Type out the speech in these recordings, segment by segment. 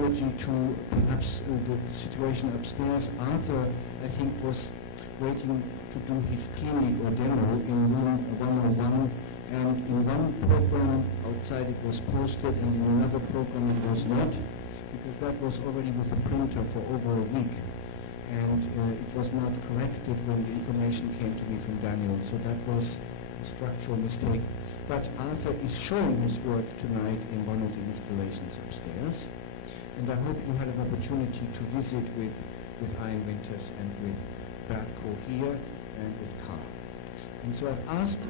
analogy to perhaps the situation upstairs. Arthur, I think, was waiting to do his clinic or demo in room 101, and in one program outside it was posted, and in another program it was not, because that was already with the printer for over a week, and it was not corrected when the information came to me from Daniel, so that was a structural mistake. But Arthur is showing his work tonight in one of the installations upstairs, and I hope you had an opportunity to visit with Ian Winters and with Bertko here and with Carl. And so I've asked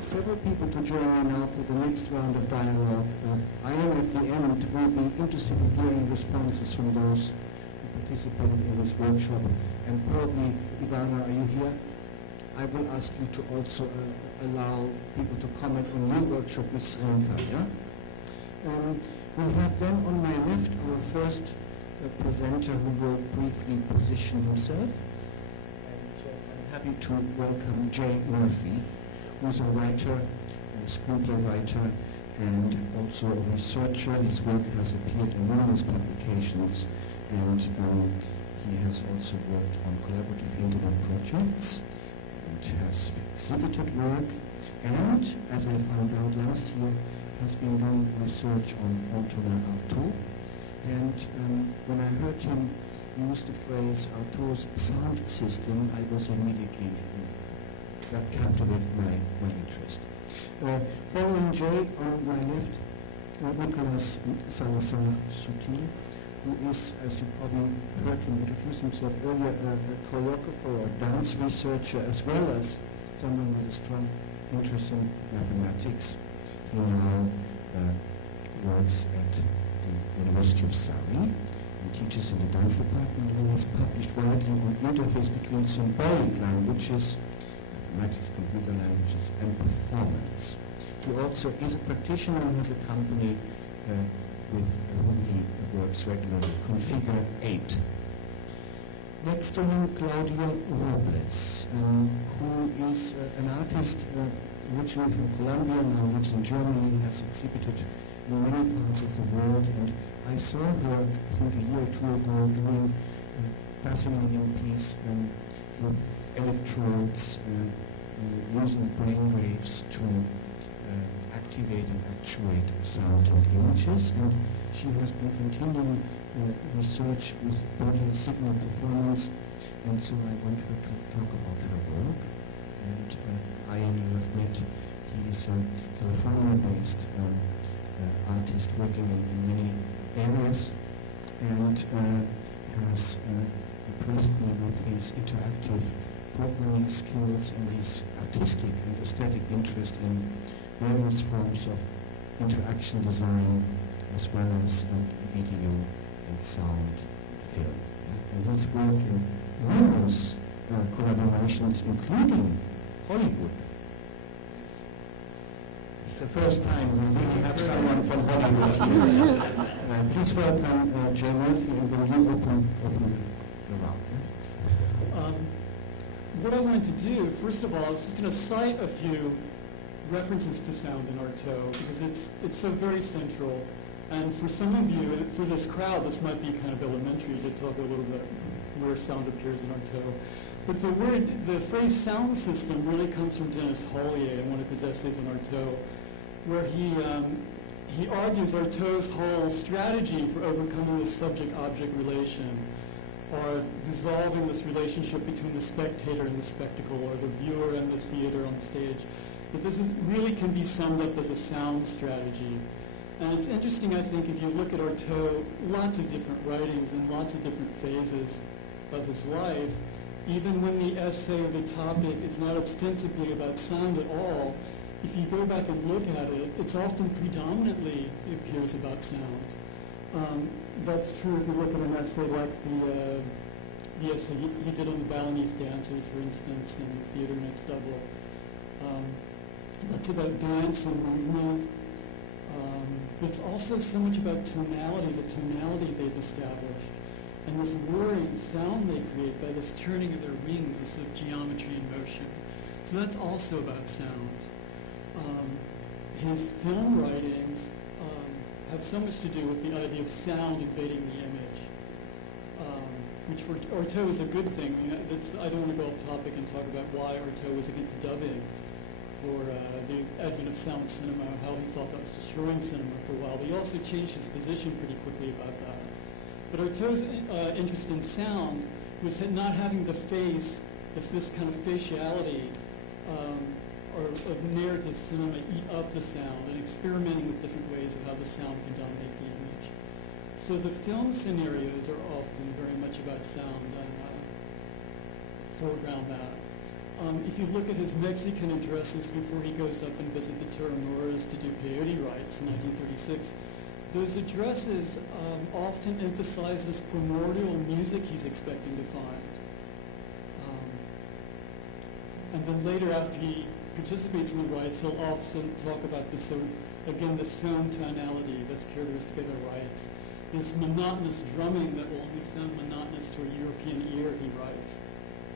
several people to join me now for the next round of dialogue. Ian at the end will be interested in hearing responses from those who participated in this workshop, and probably, Ivana, are you here? I will ask you to also allow people to comment on your workshop with Srinka, yeah? We have then on my left our first presenter who will briefly position himself. And I'm happy to welcome Jay Murphy, who's a writer, a screenplay writer, and also a researcher. His work has appeared in numerous publications, and he has also worked on collaborative internet projects, and has exhibited work, and, as I found out last year, has been doing research on Artaud. And when I heard him use the phrase Artaud's sound system, I was immediately, that captivated my interest. Following Jay on my left, Nicolas Salazar-Sutil, who is, as you probably heard him introduce himself earlier, a choreographer or dance researcher, as well as someone with a strong interest in mathematics. He now works at the University of Surrey and teaches in the dance department. He has published widely on interface between symbolic languages, mathematics, computer languages, and performance. He also is a practitioner and has a company with whom he works regularly, Configure 8. Next to him, Claudia Robles, who is an artist originally from Colombia, now lives in Germany, has exhibited in many parts of the world, and I saw her, I think a year or two ago, doing a fascinating piece with electrodes, using brain waves to activate and actuate sound and images, and she has been continuing research with body signal performance, and so I want her to talk about her work. And Ian, you have met, he is a California-based artist working in many areas, and has impressed me with his interactive programming skills and his artistic and aesthetic interest in various forms of interaction design, as well as video and sound film. And his work in numerous collaborations, including Hollywood. It's the first time we really have someone from Hollywood here. Please welcome Jay Murphy, and then you open the round. What I wanted to do, first of all, I was just going to cite a few references to sound in Artaud, because it's so very central. And for some of you, for this crowd, this might be kind of elementary to talk a little bit where sound appears in Artaud. But the phrase sound system really comes from Dennis Hollier in one of his essays on Artaud, where he argues Artaud's whole strategy for overcoming the subject-object relation, or dissolving this relationship between the spectator and the spectacle, or the viewer and the theater on stage, that this really can be summed up as a sound strategy. And it's interesting, I think, if you look at Artaud, lots of different writings and lots of different phases of his life, even when the essay or the topic is not ostensibly about sound at all, if you go back and look at it, it's often predominantly appears about sound. That's true if you look at an essay like the essay he did on the Balinese dancers, for instance, in Theatre Next Double. That's about dance and movement. But it's also so much about tonality, the tonality they've established, and this whirring sound they create by this turning of their wings, this sort of geometry in motion. So that's also about sound. His film writings have so much to do with the idea of sound invading the image, which for Artaud is a good thing. I mean, I don't want to go off topic and talk about why Artaud was against dubbing for the advent of sound cinema, how he thought that was destroying cinema for a while, but he also changed his position pretty quickly about that. But Artaud's interest in sound was not having the face, if this kind of faciality or of narrative cinema eat up the sound, and experimenting with different ways of how the sound can dominate the image. So the film scenarios are often very much about sound and foreground that. If you look at his Mexican addresses before he goes up and visits the Terramores to do peyote rites in 1936, those addresses often emphasize this primordial music he's expecting to find. And then later, after he participates in the rites, he'll often talk about this sort of, again, the sound tonality that's characteristic of the rites. This monotonous drumming that will only sound monotonous to a European ear, he writes.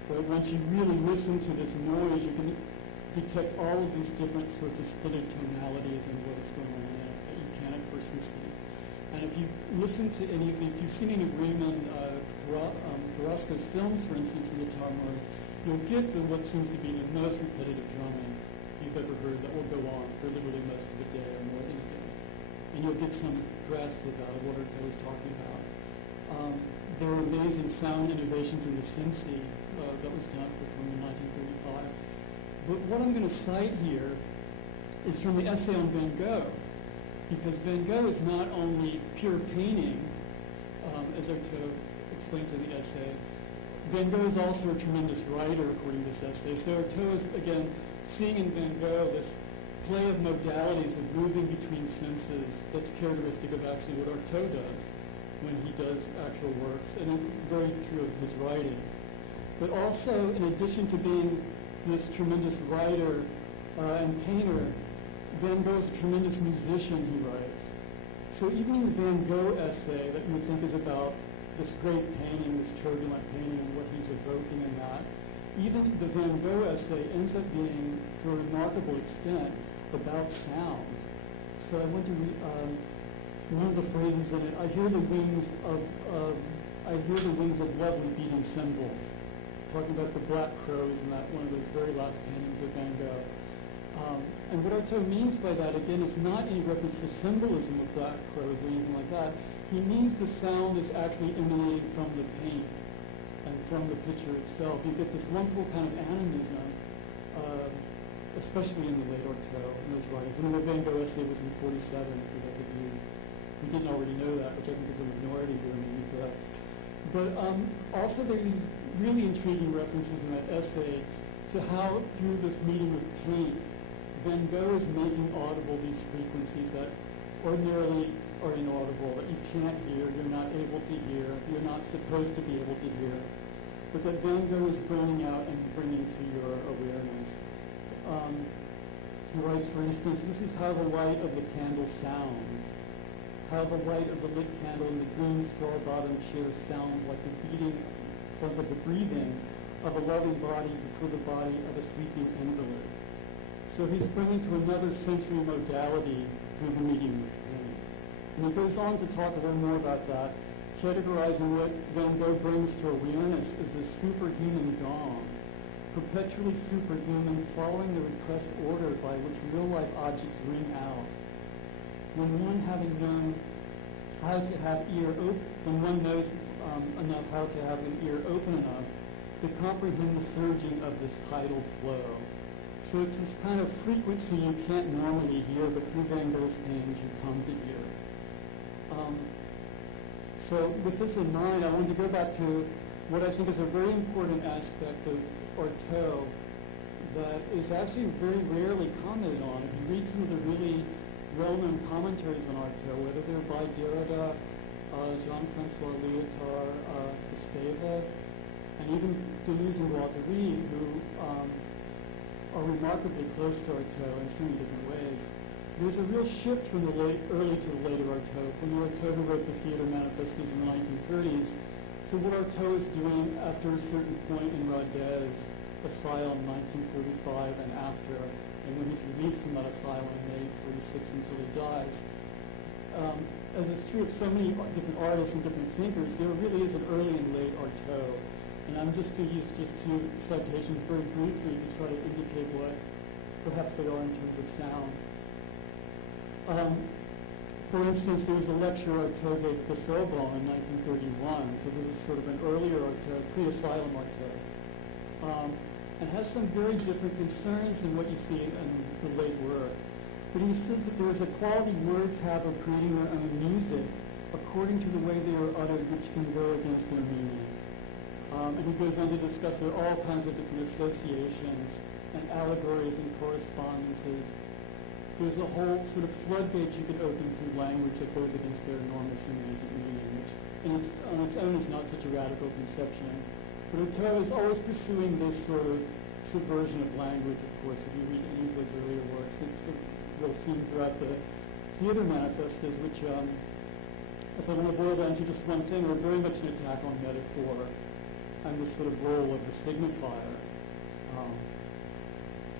But once you really listen to this noise, you can detect all of these different sorts of splitted tonalities and what is going on in it that you can't at first listen. And if you've listened to any of the, if you've seen any of Raymond Carrasco's films, for instance, in the Terramores, you'll get to what seems to be the most repetitive drumming you've ever heard that will go on for literally most of a day or more than a day. And you'll get some grasp of that, of what Artaud was talking about. There are amazing sound innovations in the Cincy that was done from 1935. But what I'm going to cite here is from the essay on Van Gogh, because Van Gogh is not only pure painting, as Artaud explains in the essay. Van Gogh is also a tremendous writer, according to this essay. So Artaud is, again, seeing in Van Gogh this play of modalities of moving between senses that's characteristic of actually what Artaud does when he does actual works, and very true of his writing. But also, in addition to being this tremendous writer and painter, Van Gogh is a tremendous musician, he writes. So even in the Van Gogh essay that you would think is about this great painting, this turbulent painting, and what he's evoking in that, even the Van Gogh essay ends up being, to a remarkable extent, about sound. So I want to read one of the phrases in it. I hear the wings of lovely beating cymbals, talking about the black crows in that one of those very last paintings of Van Gogh. And what Artaud means by that, again, is not any reference to symbolism of black crows or anything like that. He means the sound is actually emanating from the paint and from the picture itself. You get this wonderful kind of animism, especially in the late Artaud, in those writings. And the Van Gogh essay was in 47, for those of you who didn't already know that, which I think is a minority here in the U.S. But also there are these really intriguing references in that essay to how, through this medium of paint, Van Gogh is making audible these frequencies that ordinarily are inaudible, that you can't hear, you're not able to hear, you're not supposed to be able to hear, but that Van Gogh is bringing out and bringing to your awareness. He writes, for instance, this is how the light of the candle sounds, how the light of the lit candle in the green straw-bottomed chair sounds like the breathing of a loving body before the body of a sleeping invalid. So he's bringing to another sensory modality through the medium of paint. And he goes on to talk a little more about that, categorizing what Van Gogh brings to awareness as this superhuman dawn, perpetually superhuman, following the repressed order by which real-life objects ring out. When one having known how to have when one knows enough how to have an ear open enough to comprehend the surging of this tidal flow. So it's this kind of frequency you can't normally hear, but through Van Gogh's paintings you come to hear. So with this in mind, I want to go back to what I think is a very important aspect of Artaud that is actually very rarely commented on. If you read some of the really well-known commentaries on Artaud, whether they're by Derrida, Jean-Francois Lyotard, Esteva, and even Deleuze and Guattari, who are remarkably close to Artaud in so many different ways. There's a real shift from the early to the later Artaud, from the Artaud who wrote the theater manifestos in the 1930s to what Artaud is doing after a certain point in Rodez asylum, 1945 and after, and when he's released from that asylum in May 46 until he dies. as is true of so many different artists and different thinkers, there really is an early and late Artaud. And I'm just going to use just two citations very briefly to try to indicate what perhaps they are in terms of sound. For instance, there was a lecture Artaud gave at the Sorbonne in 1931, so this is sort of an earlier Artaud, pre-asylum Artaud. And has some very different concerns than what you see in the late work. But he says that there is a quality words have of creating their own music according to the way they are uttered, which can go against their meaning. And he goes on to discuss there are all kinds of different associations and allegories and correspondences. There's a whole sort of floodgate you could open through language that goes against their normal semantic meaning, which on its own is not such a radical conception. But Artaud is always pursuing this sort of subversion of language, of course. If you read any of those earlier works, it's a real theme throughout the theater manifestos, which, if I want to boil down to just one thing, are very much an attack on metaphor and this sort of role of the signifier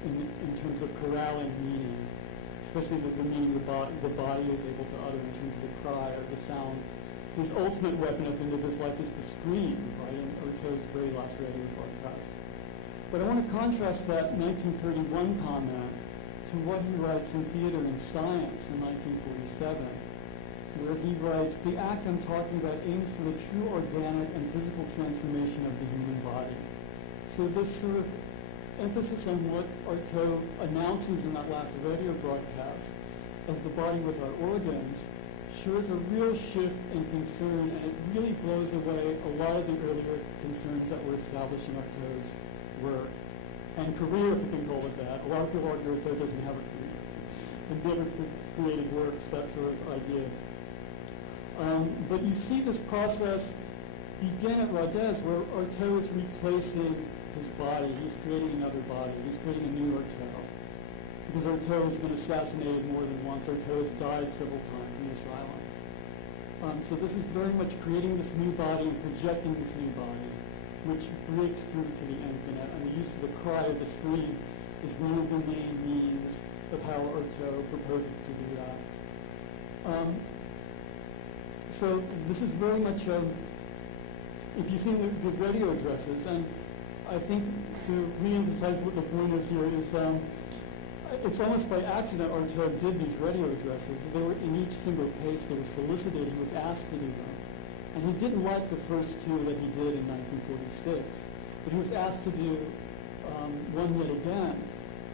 in terms of corralling meaning, especially the meaning the body is able to utter in terms of the cry or the sound. His ultimate weapon at the end of his life is the scream, right, in Artaud's very last radio broadcast. But I want to contrast that 1931 comment to what he writes in Theater and Science in 1947, where he writes, "The act I'm talking about aims for the true organic and physical transformation of the human body." So this sort of emphasis on what Artaud announces in that last radio broadcast as the body with our organs shows a real shift in concern, and it really blows away a lot of the earlier concerns that were established in Artaud's work. And career, if we can call it that. A lot of people argue Artaud doesn't have a career. And never created works, that sort of idea. But you see this process begin at Rodez, where Artaud is replacing his body. He's creating another body. He's creating a new Artaud. Because Artaud has been assassinated more than once. Artaud has died several times in asylums. So this is very much creating this new body and projecting this new body, which breaks through to the infinite. And the use of the cry or the scream is one of the main means of how Artaud proposes to do that. So this is very much, if you see the radio addresses, and I think to re-emphasize what the point is here is, it's almost by accident Artaud did these radio addresses. They were, in each single case, they were solicited. He was asked to do them. And he didn't like the first two that he did in 1946, but he was asked to do one yet again.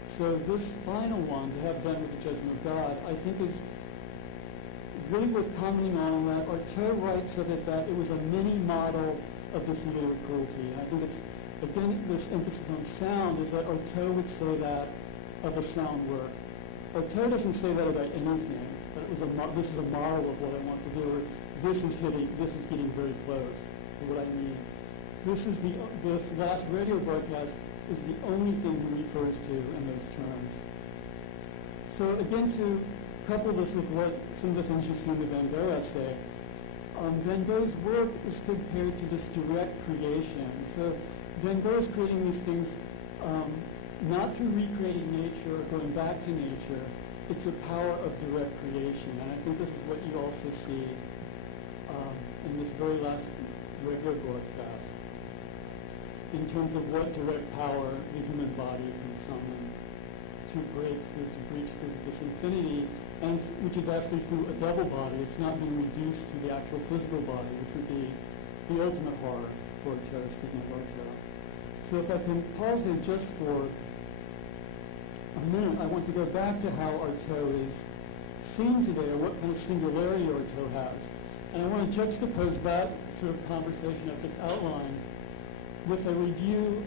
So this final one, to have done with the Judgment of God, I think is really worth commenting on, that Artaud writes of it that it was a mini model of the theater of cruelty. And I think it's, again, this emphasis on sound is that Artaud would say that of a sound work. Artaud doesn't say that about anything, but it was this is a model of what I want to do, or this is getting very close to what I need. This last radio broadcast is the only thing he refers to in those terms. So again, to couple this with what some of the things you see in the Van Gogh essay, Van Gogh's work is compared to this direct creation. So Van Gogh is creating these things not through recreating nature or going back to nature. It's a power of direct creation. And I think this is what you also see in this very last regular broadcast, in terms of what direct power the human body can summon to break through, to breach through this infinity, and which is actually through a double body. It's not being reduced to the actual physical body, which would be the ultimate horror for Artaud, speaking of Artaud. So if I can pause there just for a minute, I want to go back to how Artaud is seen today, or what kind of singularity Artaud has. And I want to juxtapose that sort of conversation I've just outlined with a review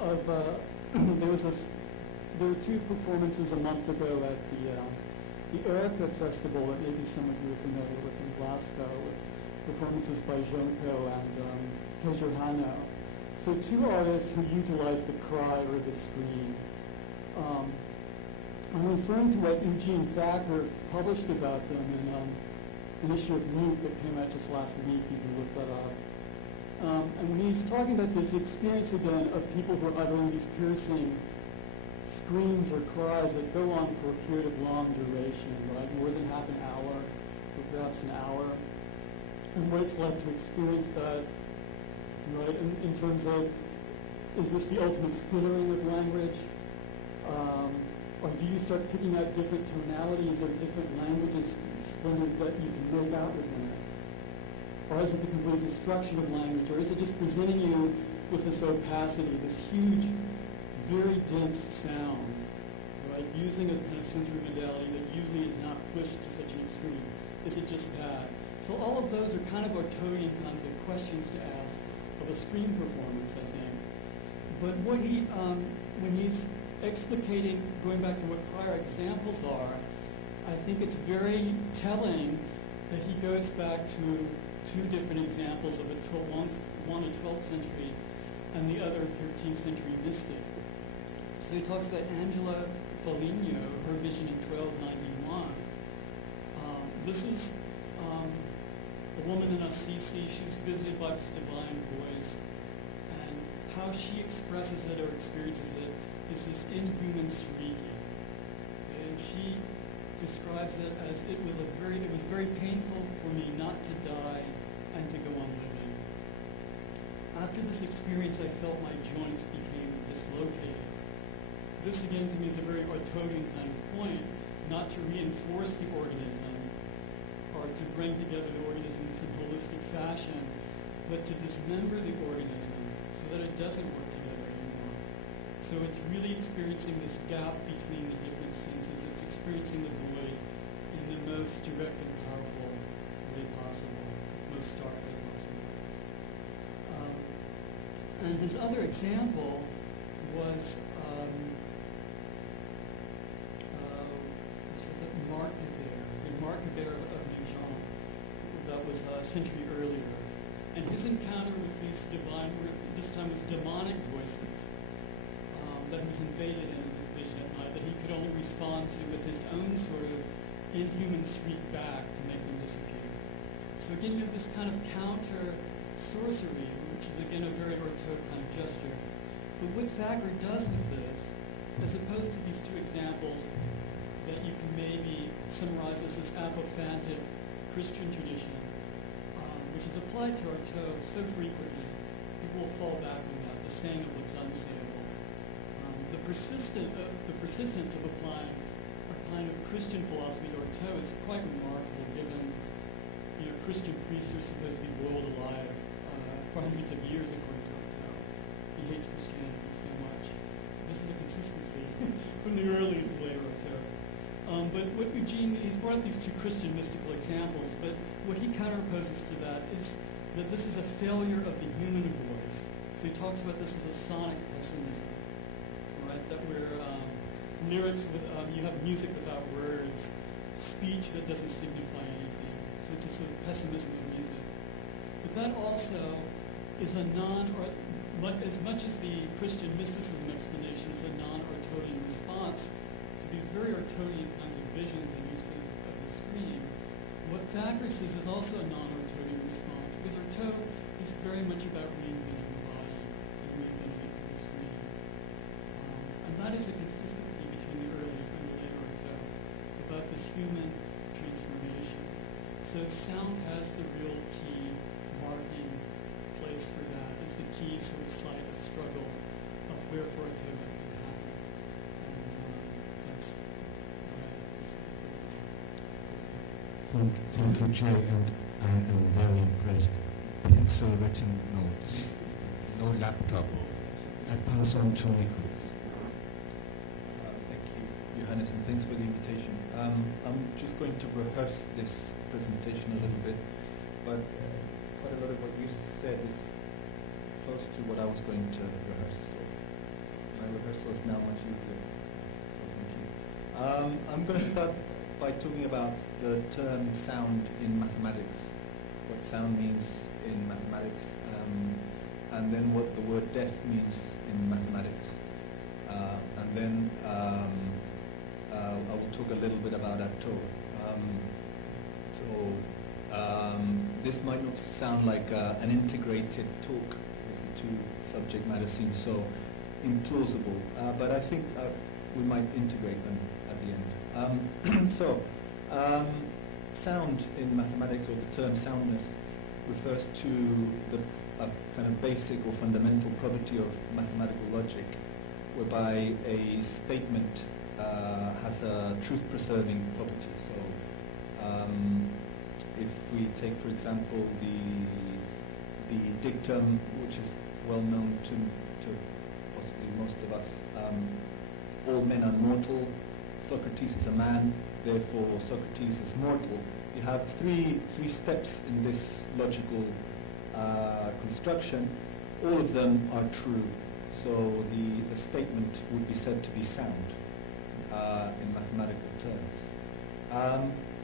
of, there were two performances a month ago at the Erica Festival that maybe some of you are familiar with in Glasgow, with performances by Jonko and Kejohano. So two artists who utilized the cry or the scream. I'm referring to what Eugene Thacker published about them in an issue of Mute that came out just last week. You can look that up. And when he's talking about this experience again of people who are uttering these piercing screams or cries that go on for a period of long duration, right, more than half an hour, perhaps an hour, and what it's like to experience that, right, in terms of, is this the ultimate splittering of language? Or do you start picking out different tonalities of different languages splintered that you can make out within it? Or is it the complete destruction of language? Or is it just presenting you with this opacity, this huge, very dense sound, right? Using a kind of sensory modality that usually is not pushed to such an extreme. Is it just that? So all of those are kind of Artaudian kinds of questions to ask of a screen performance, I think. But what he, when he's explicating, going back to what prior examples are, I think it's very telling that he goes back to two different examples of one a 12th century and the other 13th century mystic. So he talks about Angela Foligno, her vision in 1291. This is a woman in Assisi. She's visited by this divine voice, and how she expresses it or experiences it is this inhuman shrieking. And she describes it as it was very painful for me not to die and to go on living. After this experience, I felt my joints became dislocated. This again to me is a very Artaudian kind of point, not to reinforce the organism or to bring together the organism in some holistic fashion, but to dismember the organism so that it doesn't work together anymore. So it's really experiencing this gap between the different senses. It's experiencing the void in the most direct and powerful way possible, most stark way possible. And his other example was Marc Hébert of Nugent, that was a century earlier. And his encounter with these divine, this time was demonic voices, that he was invaded in his vision at night, that he could only respond to with his own sort of inhuman shriek back to make them disappear. So again, you have this kind of counter sorcery, which is again a very Artaud kind of gesture. But what Thackeray does with this, as opposed to these two examples that you can maybe summarize as this apophantic Christian tradition, which is applied to Artaud so frequently, people will fall back on that, the saying of what's unsayable. The persistence of applying a kind of Christian philosophy to Artaud is quite remarkable, given Christian priests are supposed to be boiled alive for hundreds of years, according to Artaud. He hates Christianity so much. This is a consistency from the early to later Artaud. But what he's brought up these two Christian mystical examples, but what he counterposes to that is that this is a failure of the human voice. So he talks about this as a sonic pessimism, right? That we're lyrics with, you have music without words, speech that doesn't signify anything. So it's a sort of pessimism of music. But that also is a as much as the Christian mysticism explanation is a non-Artaudian response to these very Artaudian kinds of visions and uses of the screen, what Thackeray says is also a non-Artaudian response, because Artaud is very much about reinventing the body and reinventing it through the screen. And that is a consistency between the early and the later Artaud about this human transformation. So sound has the real key marking place for that. It's the key sort of site of struggle of where for Artaud it can happen. And that's what I have to say for that. Thank you, Jay, and I am very impressed. Pencil written notes, no laptop. I pass on to Nicholas. Thank you, Johannes, and thanks for the invitation. I'm just going to rehearse this presentation a little bit, but quite a lot of what you said is close to what I was going to rehearse. So my rehearsal is now much easier. So thank you. I'm going to start by talking about the term sound in mathematics, what sound means in mathematics, and then what the word deaf means in mathematics. And then I will talk a little bit about Artaud. This might not sound like an integrated talk, because the two subject matters seem so implausible, but I think we might integrate them at the end. sound in mathematics, or the term soundness, refers to the kind of basic or fundamental property of mathematical logic, whereby a statement has a truth-preserving property. So if we take, for example, the dictum, which is well known to possibly most of us, all men are mortal, Socrates is a man, therefore Socrates is mortal. You have three steps in this logical construction. All of them are true. So the statement would be said to be sound in mathematical terms.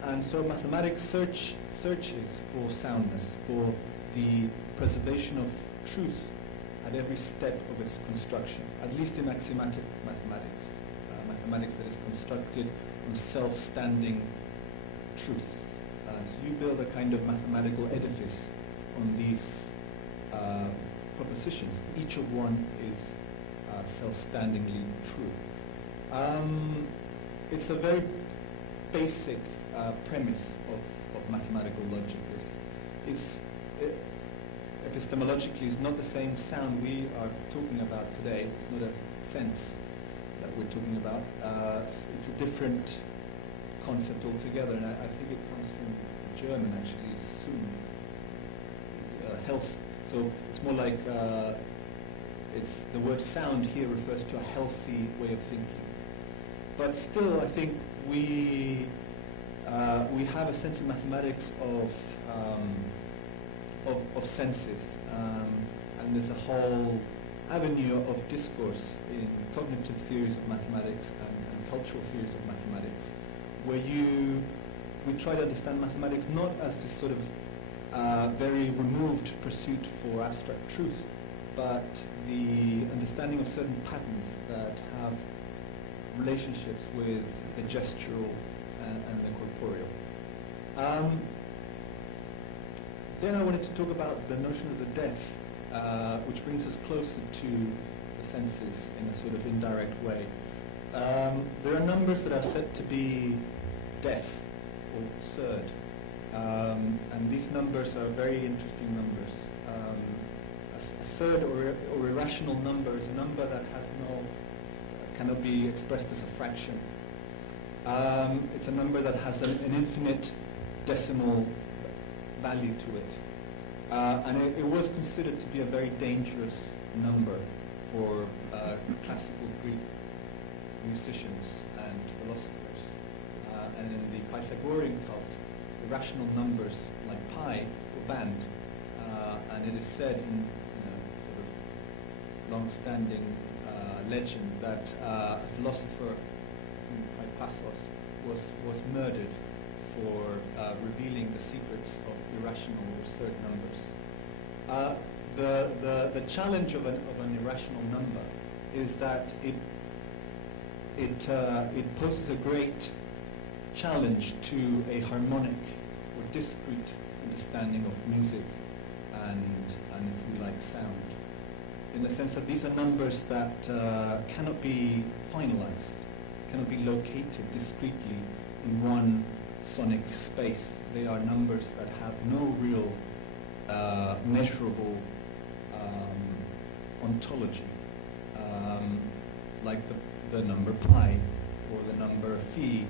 And so mathematics searches for soundness, for the preservation of truth at every step of its construction, at least in axiomatic mathematics, mathematics that is constructed on self-standing truths. So you build a kind of mathematical edifice on these propositions. Each of one is self-standingly true. It's a very basic premise of mathematical logic. Epistemologically, is not the same sound we are talking about today. It's not a sense that we're talking about. It's a different concept altogether, and I think it comes from German, actually, soon. Health. So it's more like it's the word sound here refers to a healthy way of thinking. But still, I think we have a sense in mathematics of senses, and there's a whole avenue of discourse in cognitive theories of mathematics and cultural theories of mathematics, where we try to understand mathematics not as this sort of very removed pursuit for abstract truth, but the understanding of certain patterns that have relationships with the gestural and the corporeal. Then I wanted to talk about the notion of the deaf, which brings us closer to the senses in a sort of indirect way. There are numbers that are said to be deaf or absurd, and these numbers are very interesting numbers. A third or irrational number is a number that cannot be expressed as a fraction. It's a number that has an infinite decimal value to it. And it was considered to be a very dangerous number for classical Greek musicians and philosophers. And in the Pythagorean cult, irrational numbers like pi were banned. And it is said in a sort of long-standing legend that a philosopher, I think Hippasos, was murdered for revealing the secrets of irrational or absurd numbers. The challenge of an irrational number is that it poses a great challenge to a harmonic or discrete understanding of music and if we like, sound, in the sense that these are numbers that cannot be finalized, cannot be located discretely in one sonic space. They are numbers that have no real measurable ontology, like the number pi or the number phi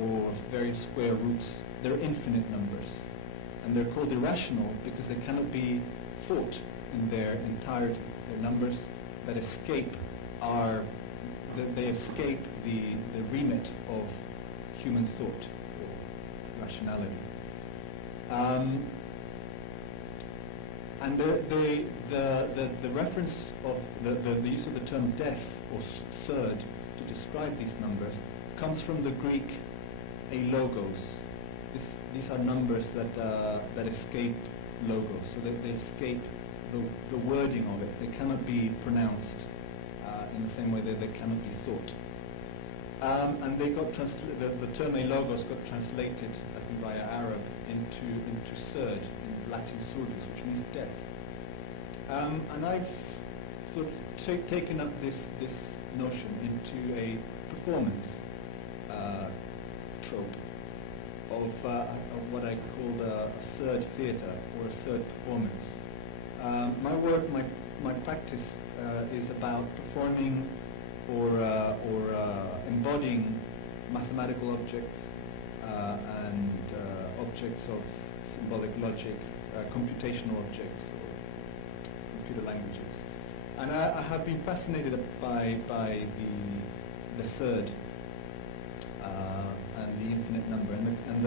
or various square roots. They're infinite numbers, and they're called irrational because they cannot be thought in their entirety. They're numbers that escape they escape the remit of human thought or rationality. And the reference of the use of the term deaf or surd to describe these numbers comes from the Greek alogos. These are numbers that escape logos, so they escape the wording of it. They cannot be pronounced in the same way that they cannot be thought. And they got the term alogos got translated, I think, by Arab into surd, in Latin surdus, which means deaf. And I've taken up this notion into a performance trope of what I call a third theatre or a third performance. My work, my practice is about performing or embodying mathematical objects and objects of symbolic logic, computational objects or computer languages. And I have been fascinated by the third and the infinite number, and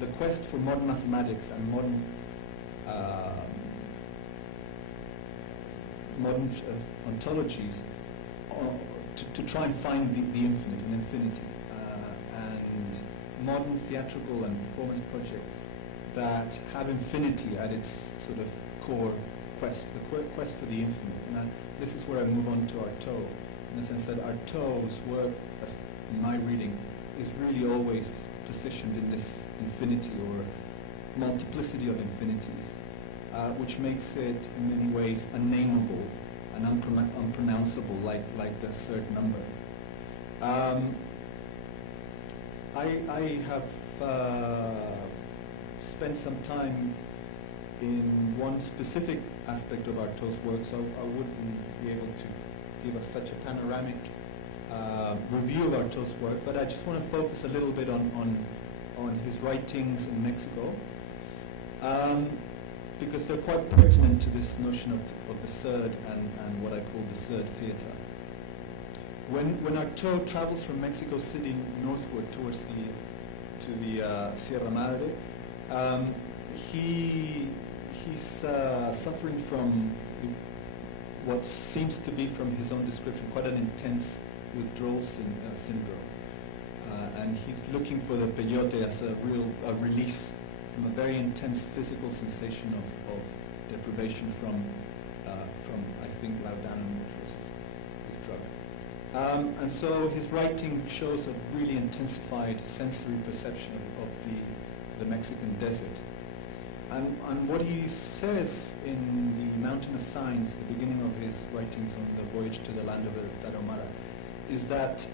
the quest for modern mathematics and modern ontologies to try and find the infinite and infinity, and modern theatrical and performance projects that have infinity at its sort of core quest, the quest for the infinite. And this is where I move on to Artaud, in the sense that Artaud's work, as in my reading, is really always positioned in this infinity or multiplicity of infinities, which makes it in many ways unnameable and unpronounceable, like the third number. I have spent some time in one specific aspect of Artaud's work, so I wouldn't be able to give us such a panoramic review of Artaud's work, but I just want to focus a little bit on his writings in Mexico, because they're quite pertinent to this notion of the third and what I call the third theatre. When Artaud travels from Mexico City northward towards the Sierra Madre, he's suffering from what seems to be, from his own description, quite an intense withdrawal syndrome. And he's looking for the peyote as a release from a very intense physical sensation of deprivation from I think laudanum, which was his drug. And so his writing shows a really intensified sensory perception of the Mexican desert. And what he says in the Mountain of Signs, the beginning of his writings on the voyage to the land of the Tarahumara, is that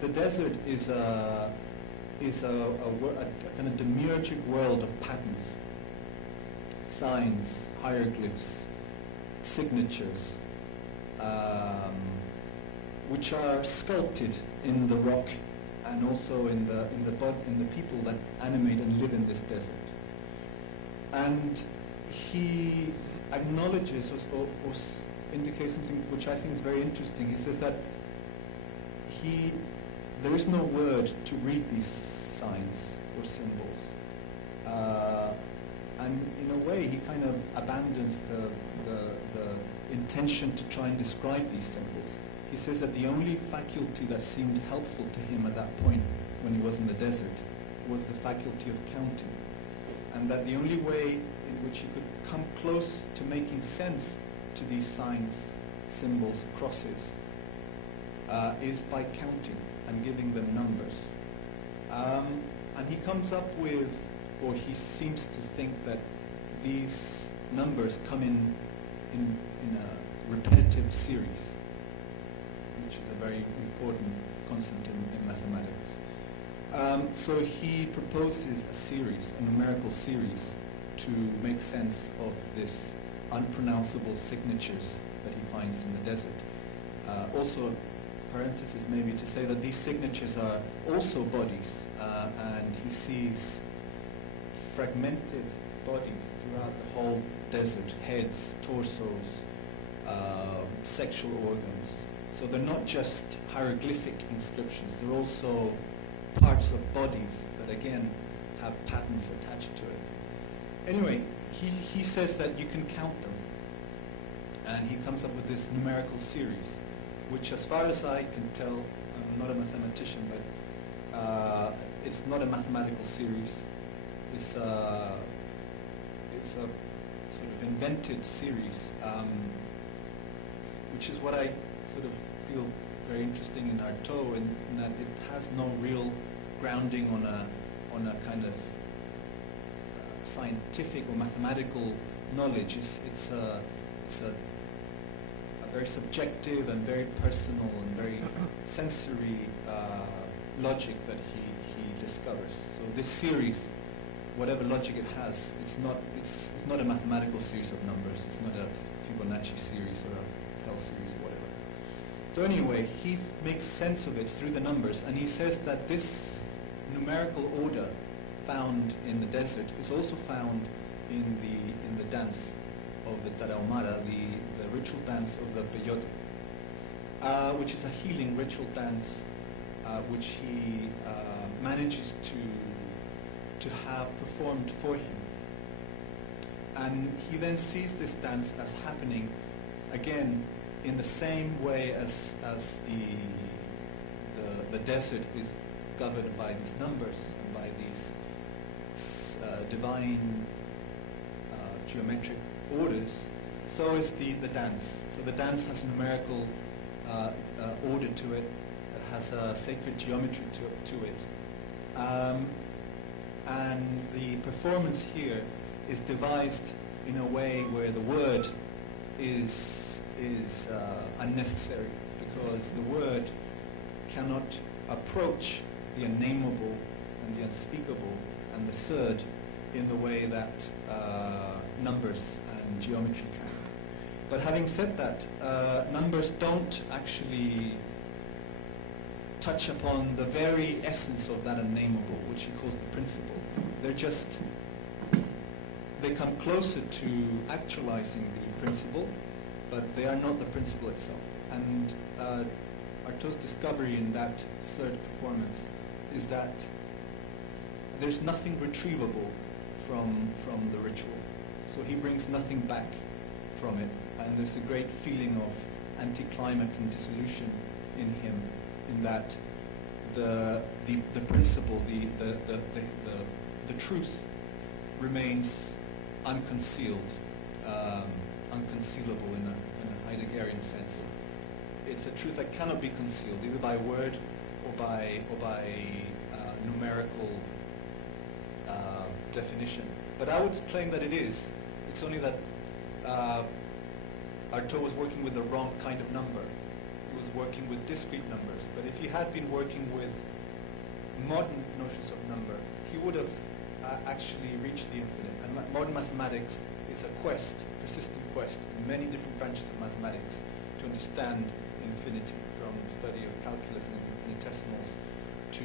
the desert is a kind of demiurgic world of patterns, signs, hieroglyphs, signatures, which are sculpted in the rock and also in the people that animate and live in this desert. And he acknowledges or indicates something which I think is very interesting. He says that there is no word to read these signs or symbols. And in a way, he kind of abandons the intention to try and describe these symbols. He says that the only faculty that seemed helpful to him at that point when he was in the desert was the faculty of counting. And that the only way in which he could come close to making sense to these signs, symbols, crosses, is by counting and giving them numbers. And he comes up with, or he seems to think that these numbers come in a repetitive series, which is a very important concept in mathematics. So he proposes a series, a numerical series, to make sense of this unpronounceable signatures that he finds in the desert. Also, parenthesis maybe to say that these signatures are also bodies, and he sees fragmented bodies throughout the whole desert, heads, torsos, sexual organs. So they're not just hieroglyphic inscriptions, they're also parts of bodies that again have patterns attached to it. Anyway, he says that you can count them, and he comes up with this numerical series, which as far as I can tell, I'm not a mathematician, but it's not a mathematical series. It's a sort of invented series, which is what I sort of feel very interesting in Artaud, in that it has no real grounding on a kind of scientific or mathematical knowledge. It's a very subjective and very personal and very sensory logic that he discovers. So this series, whatever logic it has, it's not a mathematical series of numbers. It's not a Fibonacci series or a Pell series or whatever. So anyway, he makes sense of it through the numbers, and he says that this numerical order found in the desert is also found in the dance of the Tarahumara, the ritual dance of the peyote, which is a healing ritual dance, which he manages to have performed for him. And he then sees this dance as happening again in the same way as the desert is governed by these numbers and by these divine geometric orders. So is the dance. So the dance has a numerical order to it. It has a sacred geometry to it. And the performance here is devised in a way where the word is unnecessary, because the word cannot approach the unnameable and the unspeakable and the surd in the way that numbers and geometry can. But having said that, numbers don't actually touch upon the very essence of that unnameable, which he calls the principle. They come closer to actualizing the principle, but they are not the principle itself. And Artaud's discovery in that third performance is that there's nothing retrievable from the ritual. So he brings nothing back from it, and there's a great feeling of anticlimax and dissolution in him, in that the principle, the truth remains unconcealed, unconcealable in a Heideggerian sense. It's a truth that cannot be concealed, either by word or by numerical definition. But I would claim that it is. It's only that Artaud was working with the wrong kind of number. He was working with discrete numbers. But if he had been working with modern notions of number, he would have actually reached the infinite. And modern mathematics is a quest, persistent quest, in many different branches of mathematics to understand infinity, from the study of calculus and infinitesimals to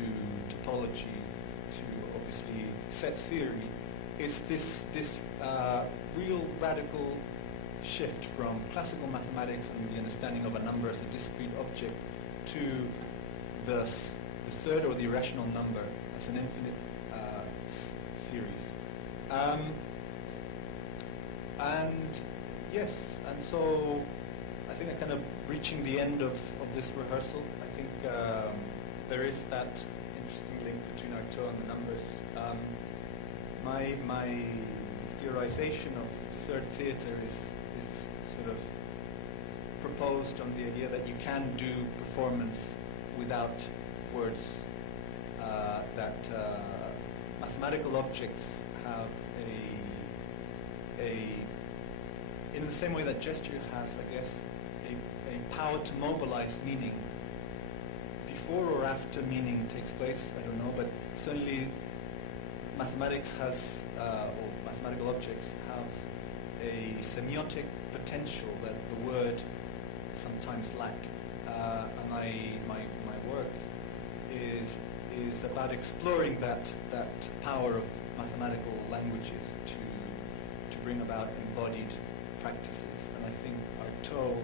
topology to obviously set theory. It's this real radical shift from classical mathematics and the understanding of a number as a discrete object to the third or the irrational number as an infinite series. And yes, and so I think I'm kind of reaching the end of this rehearsal. I think there is that interesting link between Artaud and the numbers. My theorization of third theatre is sort of proposed on the idea that you can do performance without words, that mathematical objects have in the same way that gesture has, I guess, a power to mobilize meaning. Before or after meaning takes place, I don't know, but certainly mathematics has, or mathematical objects have a semiotic potential that the word sometimes lack. And my work is about exploring that power of mathematical languages to bring about embodied practices. And I think Artaud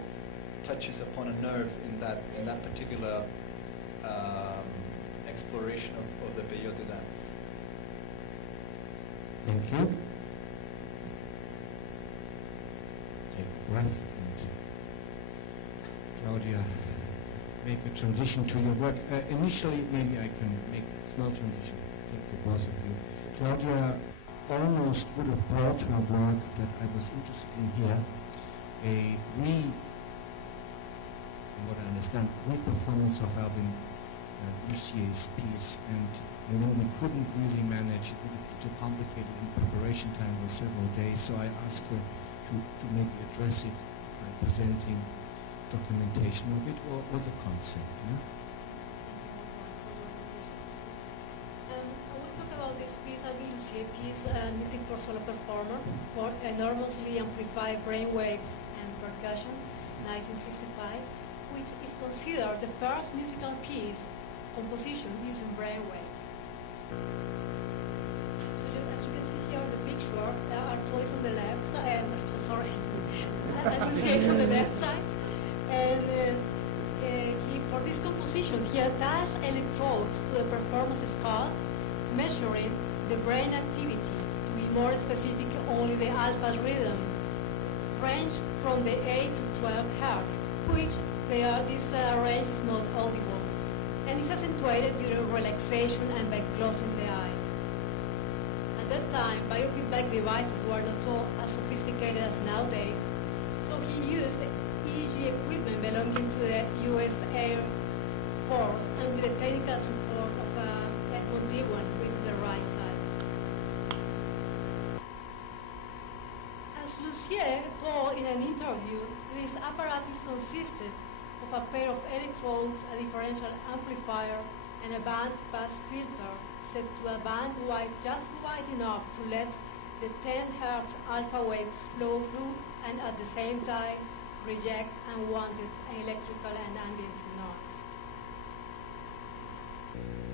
touches upon a nerve in that particular exploration of the peyote dance. Thank you. Take a breath and Claudia, make a transition to your work. Initially, maybe I can make a small transition. Thank you, both of you. Claudia almost would have brought her work that I was interested in here, from what I understand, re-performance of Alvin Lucier's piece, and then we couldn't really manage it. It would be too complicated in preparation time was several days, so I asked her to maybe address it by presenting documentation of it or the concept. Yeah? Lussier piece, music for solo performer, for enormously amplified brainwaves and percussion, 1965, which is considered the first musical piece composition using brainwaves. So as you can see here on the picture, Artaud is on the left side, and Lussier is on the left side, and for this composition, he attached electrodes to the performance skull, measuring the brain activity. To be more specific, only the alpha rhythm range from the 8 to 12 hertz, which this range is not audible, and is accentuated during relaxation and by closing the eyes. At that time, biofeedback devices were not so as sophisticated as nowadays, so he used EEG equipment belonging to the U.S. Air Force and with the technical support of Edmond Dewan, who is on the right side. As Lussier told in an interview, this apparatus consisted of a pair of electrodes, a differential amplifier, and a band-pass filter set to a band wide just wide enough to let the 10 Hz alpha waves flow through and at the same time reject unwanted electrical and ambient noise.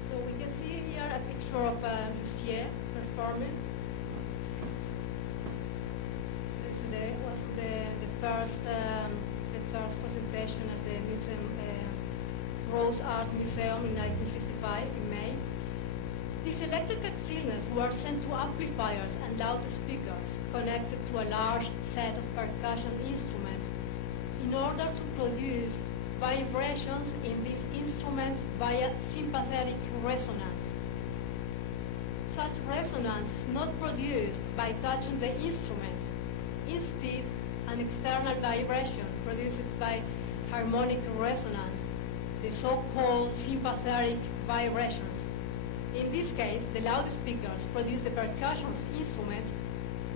So we can see here a picture of Lussier performing. This was the first presentation at the museum, Rose Art Museum in 1965 in May. These electrical signals were sent to amplifiers and loudspeakers connected to a large set of percussion instruments in order to produce vibrations in these instruments via sympathetic resonance. Such resonance is not produced by touching the instrument. Instead, an external vibration produced by harmonic resonance, the so-called sympathetic vibrations. In this case, the loudspeakers produce the percussion instruments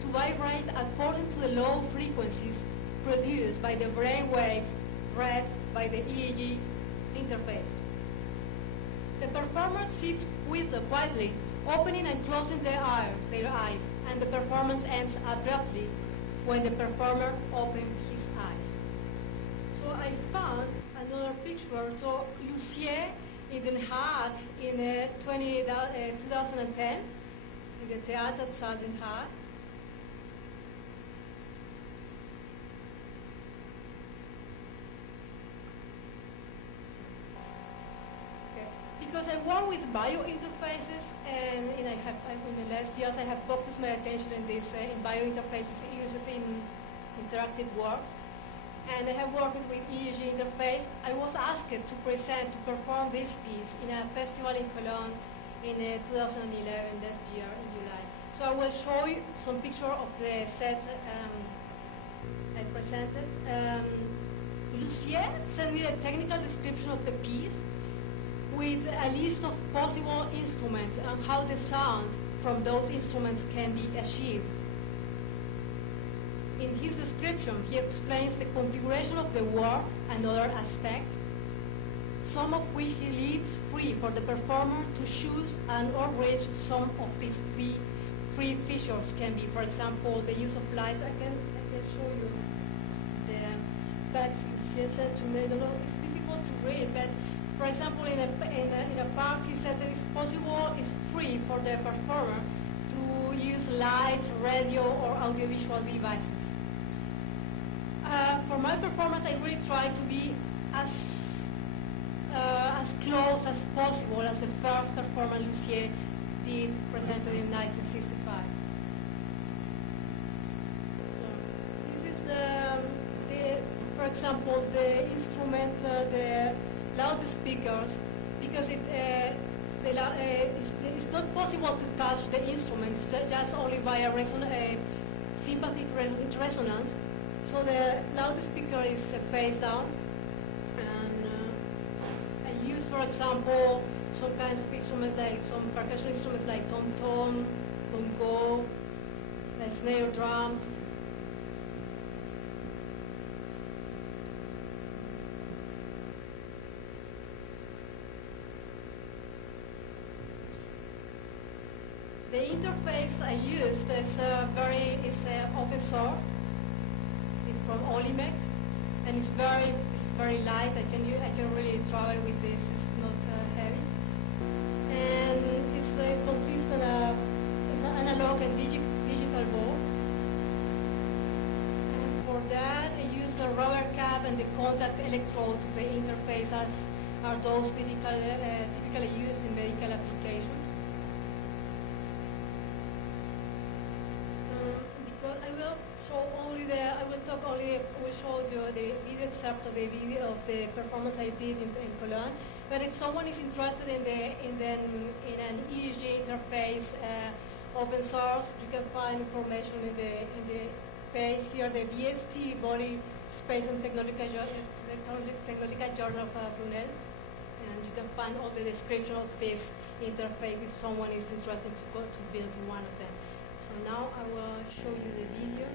to vibrate according to the low frequencies produced by the brain waves read by the EEG interface. The performer sits quietly, opening and closing their eyes, and the performance ends abruptly when the performer opens his eyes. So I found another picture. So Lussier in Den Haag in 2010, in the Theatersaal Den Haag. Because I work with biointerfaces, and in the last years I have focused my attention in this in biointerfaces used in interactive works, and I have worked with EEG interface. I was asked to perform this piece in a festival in Cologne in 2011, last year in July. So I will show you some picture of the set I presented. Lussier sent me the technical description of the piece with a list of possible instruments and how the sound from those instruments can be achieved. In his description, he explains the configuration of the work and other aspects, some of which he leaves free for the performer to choose and or reach. Some of these free features can be, for example, the use of lights. I can show you the facts Lussier said to me. It's difficult to read, but for example, in a part, he said that it's free for the performer to use light, radio, or audiovisual devices. For my performance, I really try to be as close as possible as the first performance Lussier did, presented in 1965. So this is for example, the instrument, the loudspeakers, because it's not possible to touch the instruments, just only via sympathetic resonance. So the loudspeaker is face down, and I use, for example, some kinds of instruments like some percussion instruments like tom-tom, bongo, snare drums. The interface I used is open source. It's from Olimex, and it's very light. I can really travel with this. It's not heavy, and it consists of it's an analog and digital board. And for that, I use a rubber cap and the contact electrodes of the interface are those typically used in medical applications. Because I will show you the video excerpt of the video of the performance I did in Cologne. But if someone is interested in an EEG interface, open source, you can find information in the page here, the BST Body Space and Technological Journal of Brunel, and you can find all the description of this interface if someone is interested to build one of them. So now I will show you the video.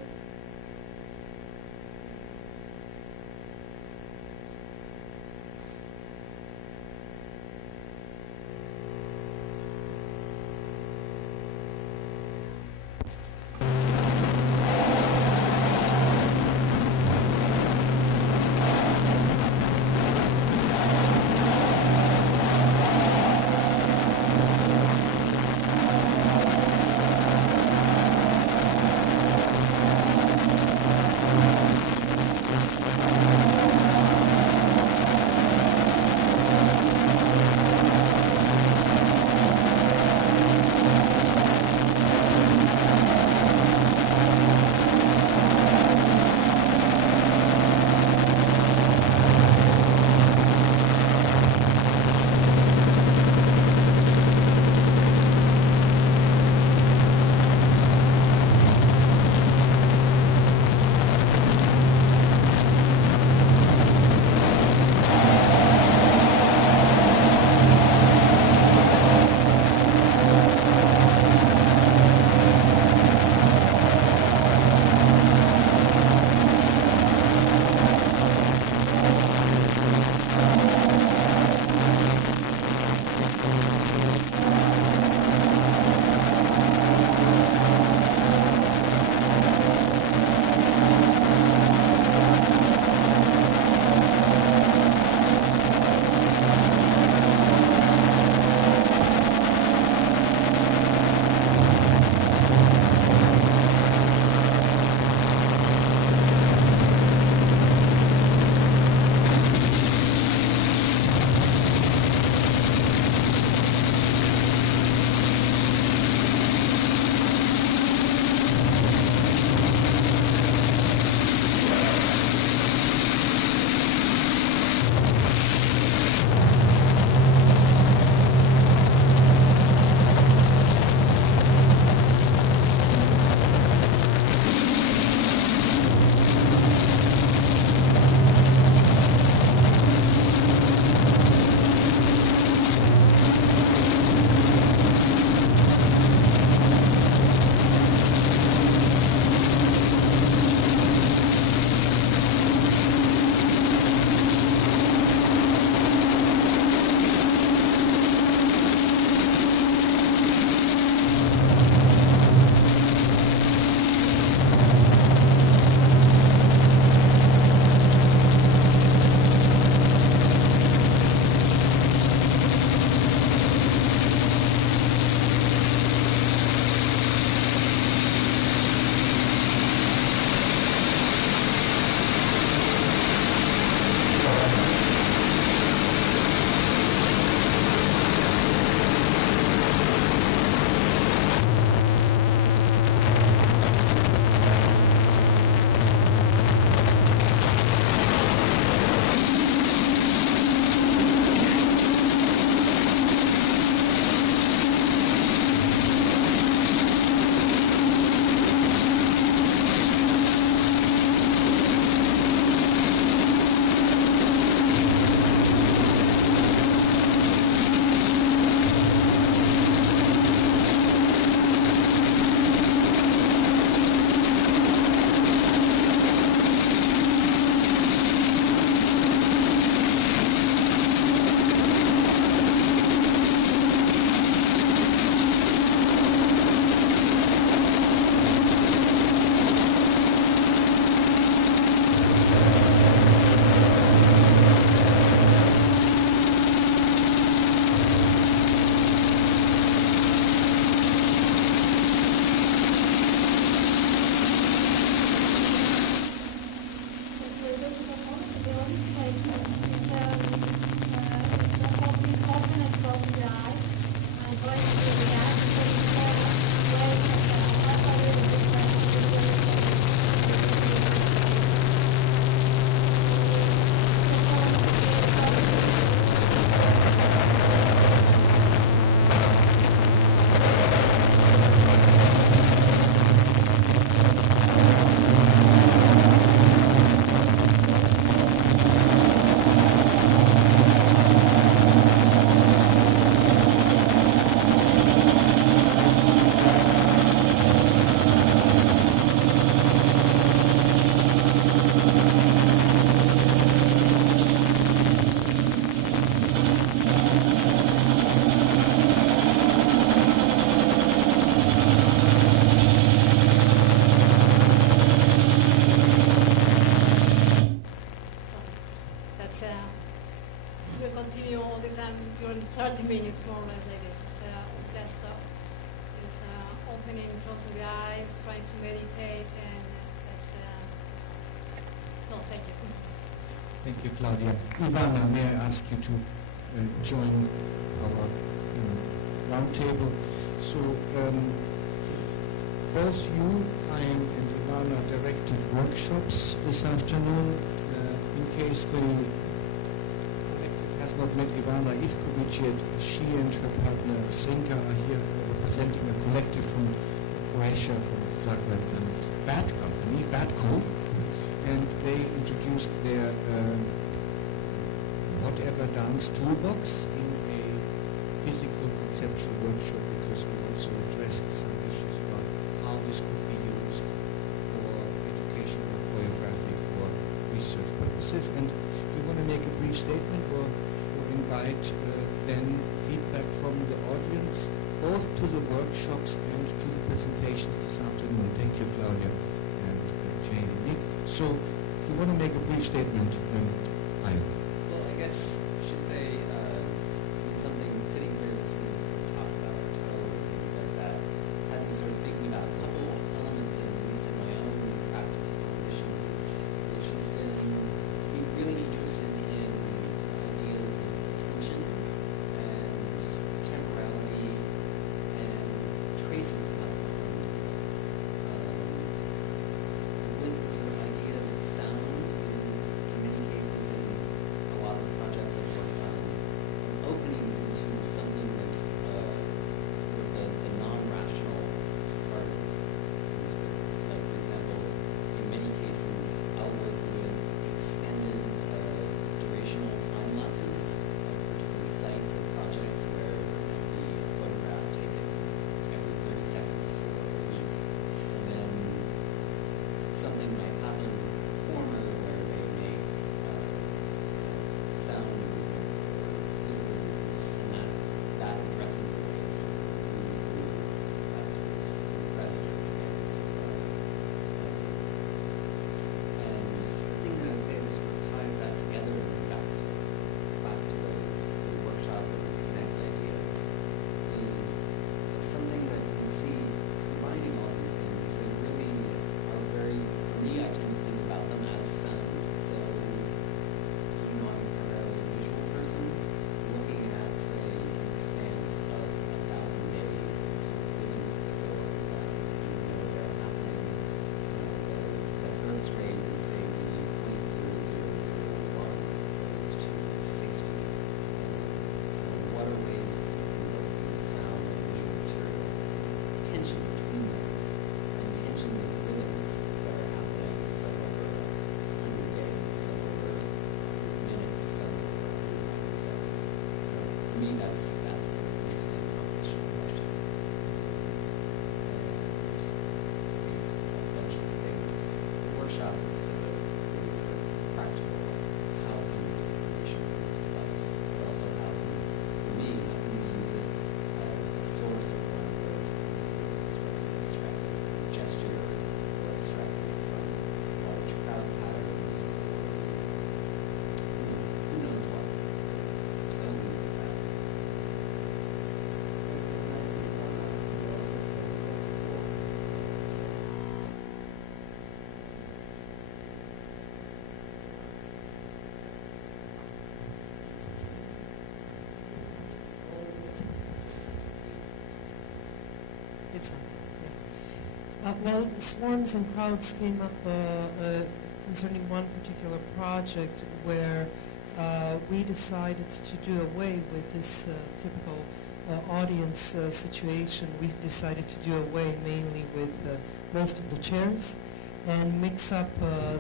around 30 minutes, more or less like this. It's desktop. It's opening, closing the eyes, trying to meditate, and that's no, thank you. Thank you, Claudia. Ivana, may I ask you to join our roundtable? So, both you, Chaim, and Ivana directed workshops this afternoon. In case the collective has not met Ivana Ivkovic yet, she and her partner Senka are here representing a collective from Croatia, from Zagreb, Bat Company, Batco, and they introduced their whatever dance toolbox in a physical conceptual workshop, because we also addressed some issues about how this could be used for educational, choreographic, or research purposes. And we want to make a brief statement or invite then feedback from the audience, both to the workshops and to the presentations this afternoon. Thank you, Claudia and Jane and Nick. So, if you want to make a brief statement, Chaim. Well, I guess I should say something sitting here this week is sort of talk about Artaud and things like that. I've been sort of thinking about a couple elements, at least in my own practice composition, which has been being really interested in sort of ideas of attention and temporality and traces of things. With the sort of idea that sound is, in many cases, in a lot of the projects I've worked on, an opening into something that's sort of the non-rational part of the experience. Like, for example, in many cases, I'll work with extended durational time lapses of particular sites or projects where there might be a photograph taken every 30 seconds for a week. And then something might happen former where they make sound movements or physical movements, and that addresses a way to move through that sort of compressed or expanded and the thing that I would say that sort of ties that together and back to the workshop or the connect idea is something that you can see combining all these things is they really are very, for me, I tend to think about them as sound. So, even though I'm primarily a visual person, looking at, say, an expanse of 1,000 days and sort of rhythms that go over that, even though they're happening, the Hertz rate is, say, the 0.0001 as opposed to 60. What are ways that you can both use sound and visual material, tension between those, and tension with rhythms that are happening, some over 100 days, some over 100 minutes, some over 100 microseconds. For me, that's a sort of interesting compositional question. And a bunch of things. The workshop is to really practical, like how can we get information from this device, but also how can, for me, how can we use it as a source of one of those kinds of feelings, whether it's extracted from gesture or extracted from large crowd patterns or who knows what. So I'll leave it at that. It's on. Yeah. Well, swarms and crowds came up concerning one particular project where we decided to do away with this typical audience situation. We decided to do away mainly with most of the chairs and mix up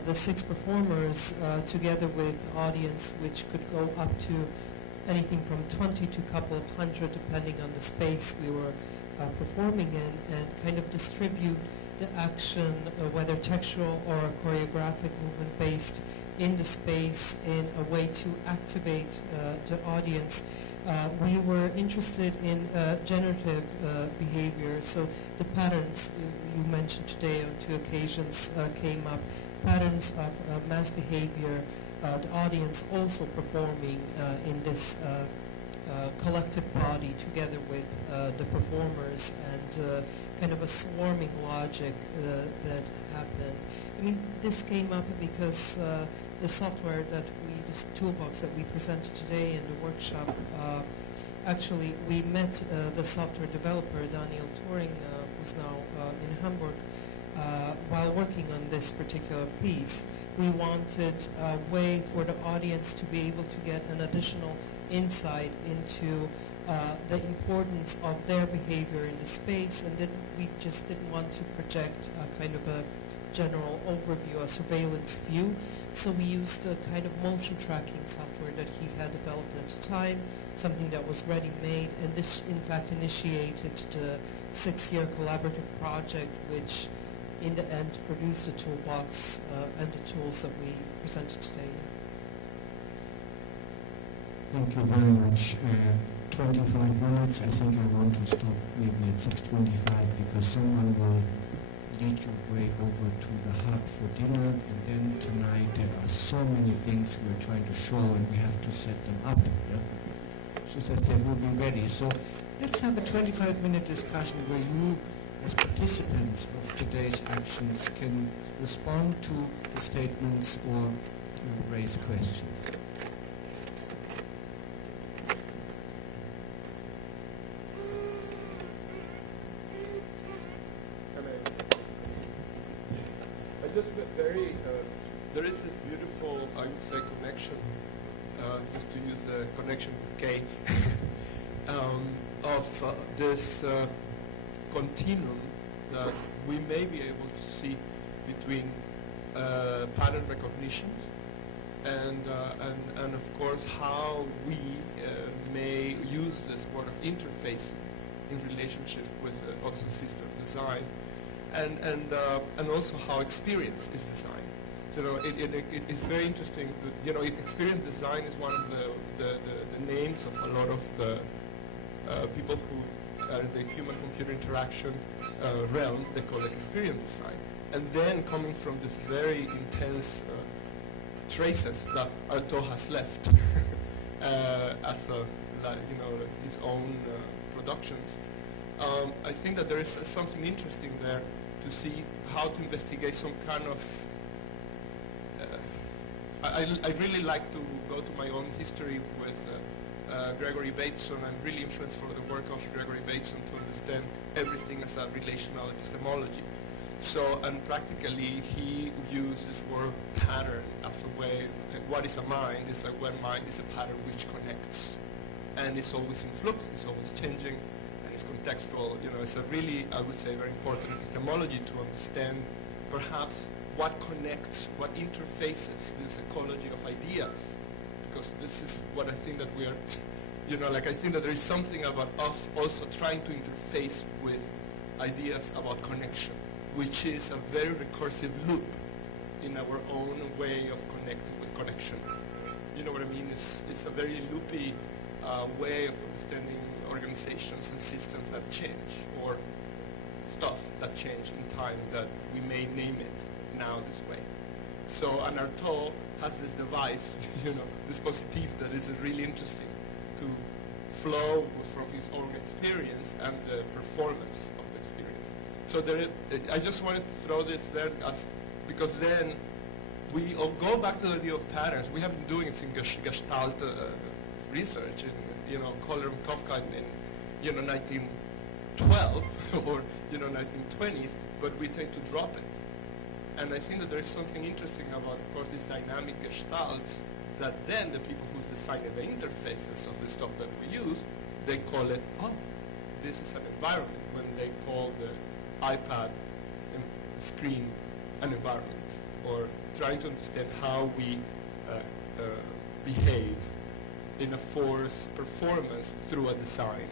the 6 performers together with audience, which could go up to anything from 20 to a couple of hundred, depending on the space we were performing in, and kind of distribute the action, whether textual or choreographic movement based in the space in a way to activate the audience. We were interested in generative behavior, so the patterns you mentioned today on 2 occasions came up, patterns of mass behavior, the audience also performing in this collective body together with the performers, and kind of a swarming logic that happened. I mean, this came up because the software this toolbox that we presented today in the workshop, actually we met the software developer, Daniel Turing, who's now in Hamburg, while working on this particular piece. We wanted a way for the audience to be able to get an additional insight into the importance of their behavior in the space, and then we just didn't want to project a kind of a general overview, a surveillance view. So we used a kind of motion tracking software that he had developed at the time, something that was ready-made, and this in fact initiated the 6-year collaborative project, which in the end produced the toolbox and the tools that we presented today. Thank you very much. 25 minutes. I think I want to stop maybe at 6:25 because someone will lead you way over to the hut for dinner, and then tonight there are so many things we're trying to show and we have to set them up, yeah? So that they will be ready. So let's have a 25-minute discussion where you, as participants of today's actions, can respond to the statements or raise questions. Just very, there is this beautiful, I would say, connection, just to use a connection with K, of this continuum that we may be able to see between pattern recognition and of course how we may use this word of interface in relationship with also system design. And also how experience is designed. You know, it is very interesting. You know, experience design is one of the names of a lot of the people who are in the human-computer interaction realm. They call it experience design. And then coming from this very intense traces that Artaud has left as his own productions. I think that there is something interesting there to see how to investigate some kind of... I really like to go to my own history with Gregory Bateson. I'm really influenced for the work of Gregory Bateson to understand everything as a relational epistemology. So, and practically he used this word pattern as a way, what is a mind? Is like when mind is a pattern which connects. And it's always in flux, it's always changing. It's contextual, you know, it's a really, I would say, very important epistemology to understand perhaps what connects, what interfaces this ecology of ideas, because this is what I think that we are, I think that there is something about us also trying to interface with ideas about connection, which is a very recursive loop in our own way of connecting with connection. You know what I mean? It's a very loopy way of understanding organizations and systems that change, or stuff that change in time, that we may name it now this way. So, and Artaud has this device, this positive that is really interesting to flow from his own experience and the performance of the experience. So I just wanted to throw this there because then we all go back to the idea of patterns. We have been doing it in Gestalt research, in Kohler and Kafka in 1912 or 1920s, but we tend to drop it. And I think that there is something interesting about, of course, these dynamic gestalts that then the people who's designing the interfaces of the stuff that we use, they call it, this is an environment, when they call the iPad screen an environment, or trying to understand how we behave in a force performance through a design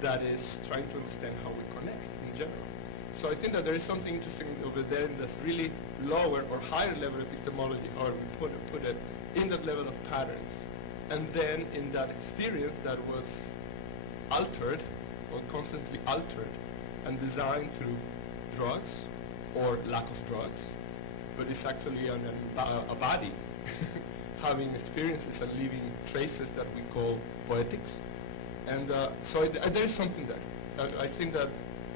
that is trying to understand how we connect in general. So I think that there is something interesting over there in this really lower or higher level epistemology, or we put it in that level of patterns. And then in that experience that was altered, or constantly altered, and designed through drugs, or lack of drugs, but it's actually a body, having experiences and leaving traces that we call poetics. And there is something there. I think that,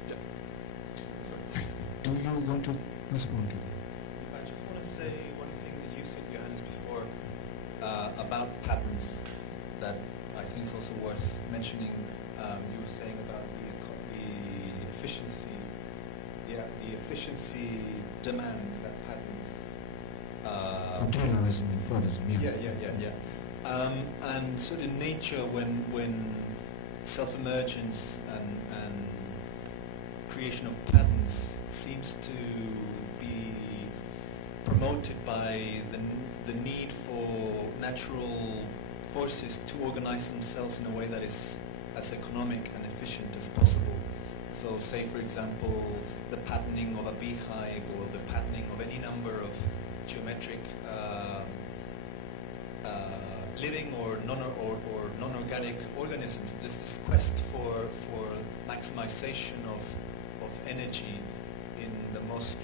yeah. Sorry. Do you want to respond to that? I just want to say one thing that you said, Johannes, before about patterns that I think is also worth mentioning. You were saying about the efficiency, the efficiency demand that patterns. For Taylorism and Fordism, Yeah. And sort of nature when self-emergence and creation of patterns seems to be promoted by the need for natural forces to organize themselves in a way that is as economic and efficient as possible. So say, for example, the patterning of a beehive or the patterning of any number of geometric living or non-organic organisms. There's this quest for maximization of energy in the most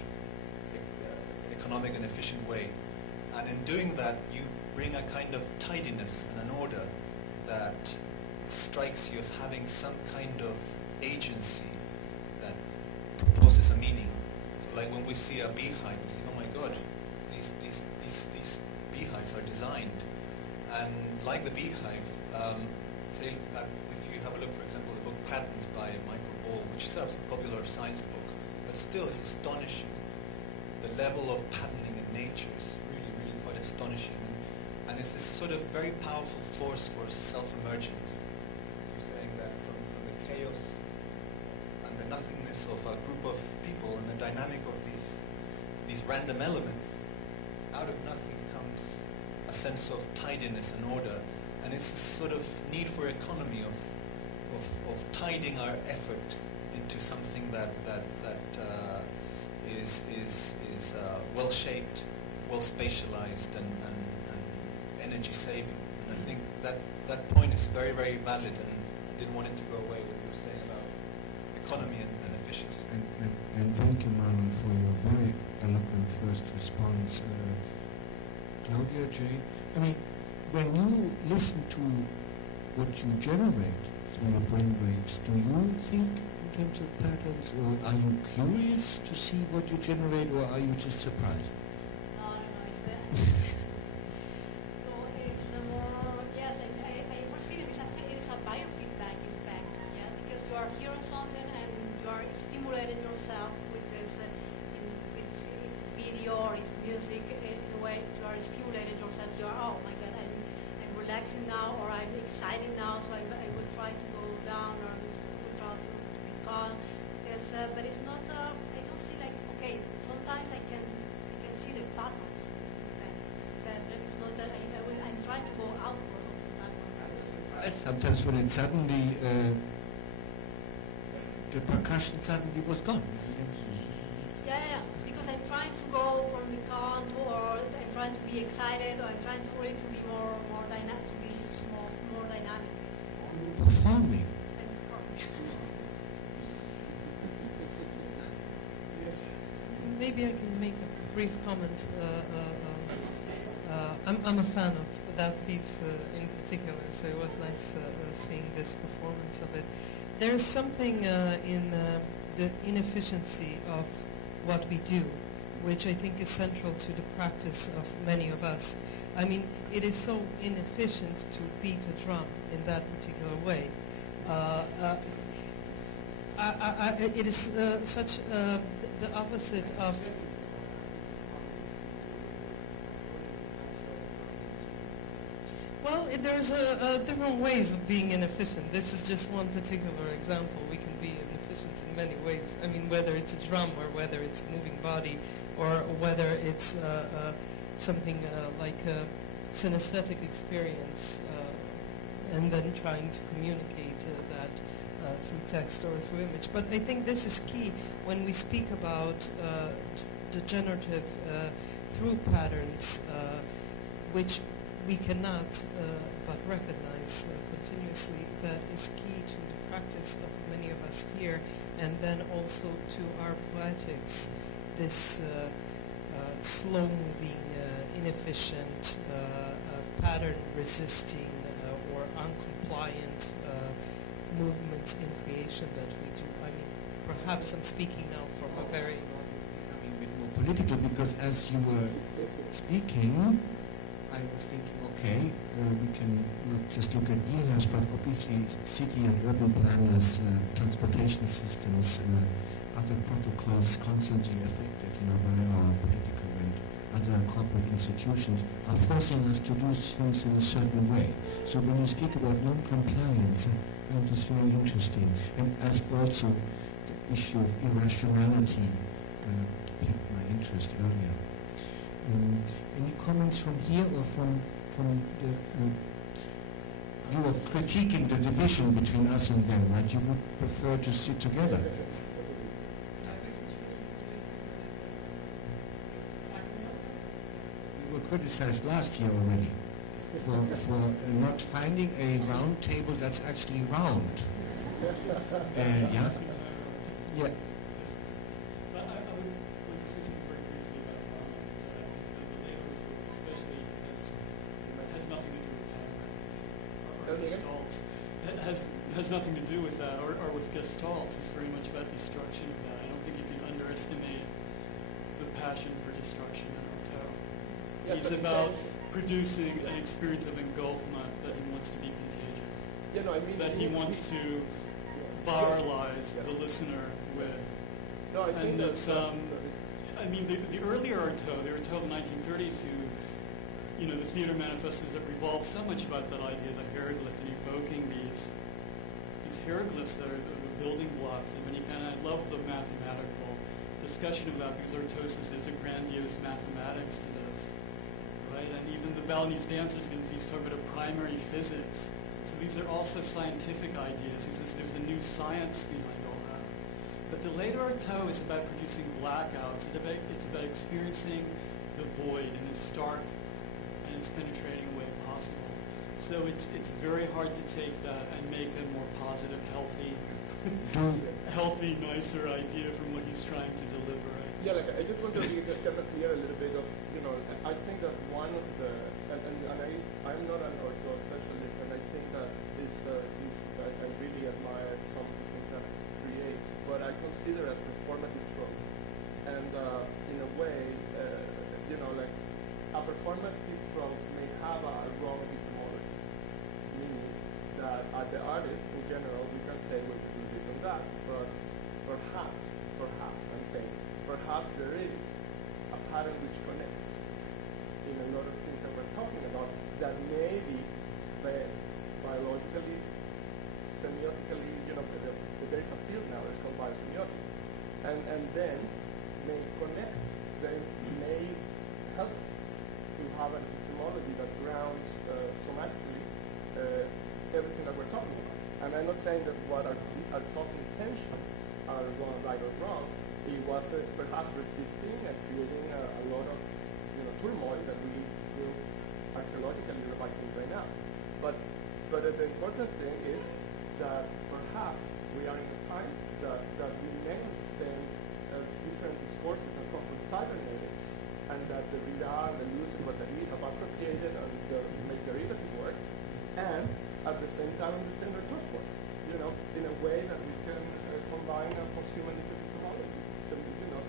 economic and efficient way. And in doing that, you bring a kind of tidiness and an order that strikes you as having some kind of agency that proposes a meaning. So like when we see a beehive, we think, oh my God, these beehives are designed. And like the beehive, say if you have a look, for example, the book Patterns by Michael Ball, which is a popular science book, but still it's astonishing. The level of patterning in nature is really, really quite astonishing. And it's this sort of very powerful force for self-emergence. You're saying that from the chaos and the nothingness of a group of people and the dynamic of these random elements, out of nothing comes a sense of tidiness and order. And it's this sort of need for economy of tiding our effort into something that is well shaped, well spatialized, and energy saving. And I think that point is very, very valid, and I didn't want it to go away what you were saying about economy and efficiency. And thank you, Manuel, for your very eloquent first response. Claudia, Jay, I mean, when you listen to what you generate through your brainwaves, do you think in terms of patterns, or are you curious to see what you generate, or are you just surprised? No, it's so it's more, yes, I perceive it is a biofeedback, in fact, yeah, because you are hearing something and you are stimulating yourself with this, with this video or this music, in a way you are stimulating yourself. You are, oh my God, I'm relaxing now, or I'm excited now, so I will try to go down, or will try to be calm. Yes, but it's not. I don't see like, okay. Sometimes I can see the patterns, in fact, but it's not that I'm trying to go outward of the patterns. Sometimes when it suddenly, the percussion suddenly was gone. Yeah, because I'm trying to go from the calm to, or I'm trying to be excited, or I'm trying to really to be more dynamic, to be more dynamic. Performing. I'm performing. Maybe I can make a brief comment. I'm a fan of that piece in particular, so it was nice seeing this performance of it. There's something in the inefficiency of what we do, which I think is central to the practice of many of us. I mean, it is so inefficient to beat a drum in that particular way. It is such the opposite of... Well, there's different ways of being inefficient. This is just one particular example. We can be inefficient in many ways. I mean, whether it's a drum, or whether it's a moving body, or whether it's something like a synesthetic experience, and then trying to communicate that through text or through image. But I think this is key when we speak about the generative through patterns, which we cannot but recognize continuously. That is key to the practice of many of us here, and then also to our poetics, this slow-moving, inefficient pattern-resisting or uncompliant movements in creation that we do. I mean, perhaps I'm speaking now from a very... Becoming a bit more political, because as you were speaking, I was thinking, okay, we can not just look at dealers, but obviously city and urban planners, transportation systems, other protocols constantly affected, by our political and other corporate institutions are forcing us to do things in a certain way. So when you speak about non-compliance, I find this very interesting. And as also the issue of irrationality piqued my interest earlier. Any comments from here or from the... you are critiquing the division between us and them, right? You would prefer to sit together. You were criticized last year already for not finding a round table that's actually round. Yeah? Yeah. But I would like to say something very briefly about environment. Is that I think that the later tool, especially, has nothing to do with pattern recognition or gestalts. It has nothing to do with that, or with gestalts. It's very much about destruction of that. I don't think you can underestimate the passion for destruction in Artaud. It's about producing an experience of engulfment that he wants to be contagious. That he wants to viralize the listener with. And it's, I mean, the earlier Artaud, the Artaud of the 1930s, who, the theater manifestos that revolve so much about that idea of the hieroglyph and evoking these hieroglyphs that are the building blocks. I mean, I love the mathematical discussion of that, because Artaud says there's a grandiose mathematics to this, right? And even the Balinese dancers, he's talking about a primary physics. So these are also scientific ideas. He says there's a new science behind all that. But the later Artaud is about producing blackouts. It's about experiencing the void in as stark and as penetrating a way possible. So it's very hard to take that and make a more positive, healthy, nicer idea from what he's trying to deliver. Yeah, I just want to get clear a little bit of, I think that one of the, I'm not an Artaud specialist, and I think that I really admire some of the things that he creates, but I consider it performative trope. And in a way, a performative trope may have a wrong epistemology, meaning that as the artist in general, we can say we can do this and that, but perhaps, I'm saying, perhaps there is a pattern which connects in a lot of things that we're talking about that may be biologically, semiotically, there is a field now that's called biosemiotics, and then may connect, they may help us to have an epistemology that grounds somatically everything that we're talking about. And I'm not saying that what Artaud's intention are right or wrong. He was perhaps resisting and creating a lot of turmoil that we still archaeologically revising right now. But the important thing is that perhaps we are in a time that we may understand different discourses that come from cybernetics, and that the Rida and the use of what they have appropriated and make derivative work, and at the same time understand their thought work, in a way that we can combine a post-humanist epistemology. So,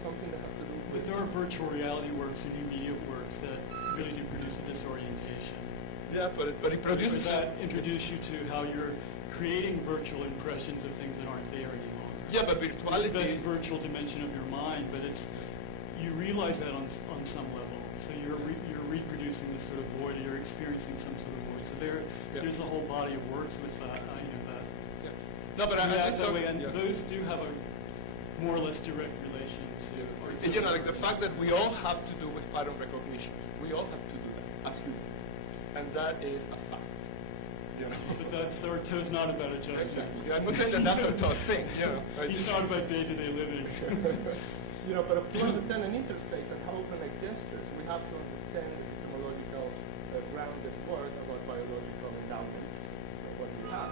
something that has to do with... But there are virtual reality works and new media works that really do produce a disorientation. Yeah, but it produces... Does that introduce you to how you're creating virtual impressions of things that aren't there any longer? Yeah, but virtuality... That's virtual dimension of your mind, but you realize that on some level. So you're reproducing this sort of void, or you're experiencing some sort of void. So there's a whole body of works with that. I know that. Yeah. No, but I think so. And those do have a more or less direct relation to... the fact that we all have to do with pattern recognition. We all have to do that as humans. And that is a fact. But that's Artaud's not about adjustment. Exactly. I'm not saying that that's Artaud's thing. He's not about day-to-day living. But to understand an interface and how we connect gestures, we have to understand the epistemological grounded work about biological endowments. What we have,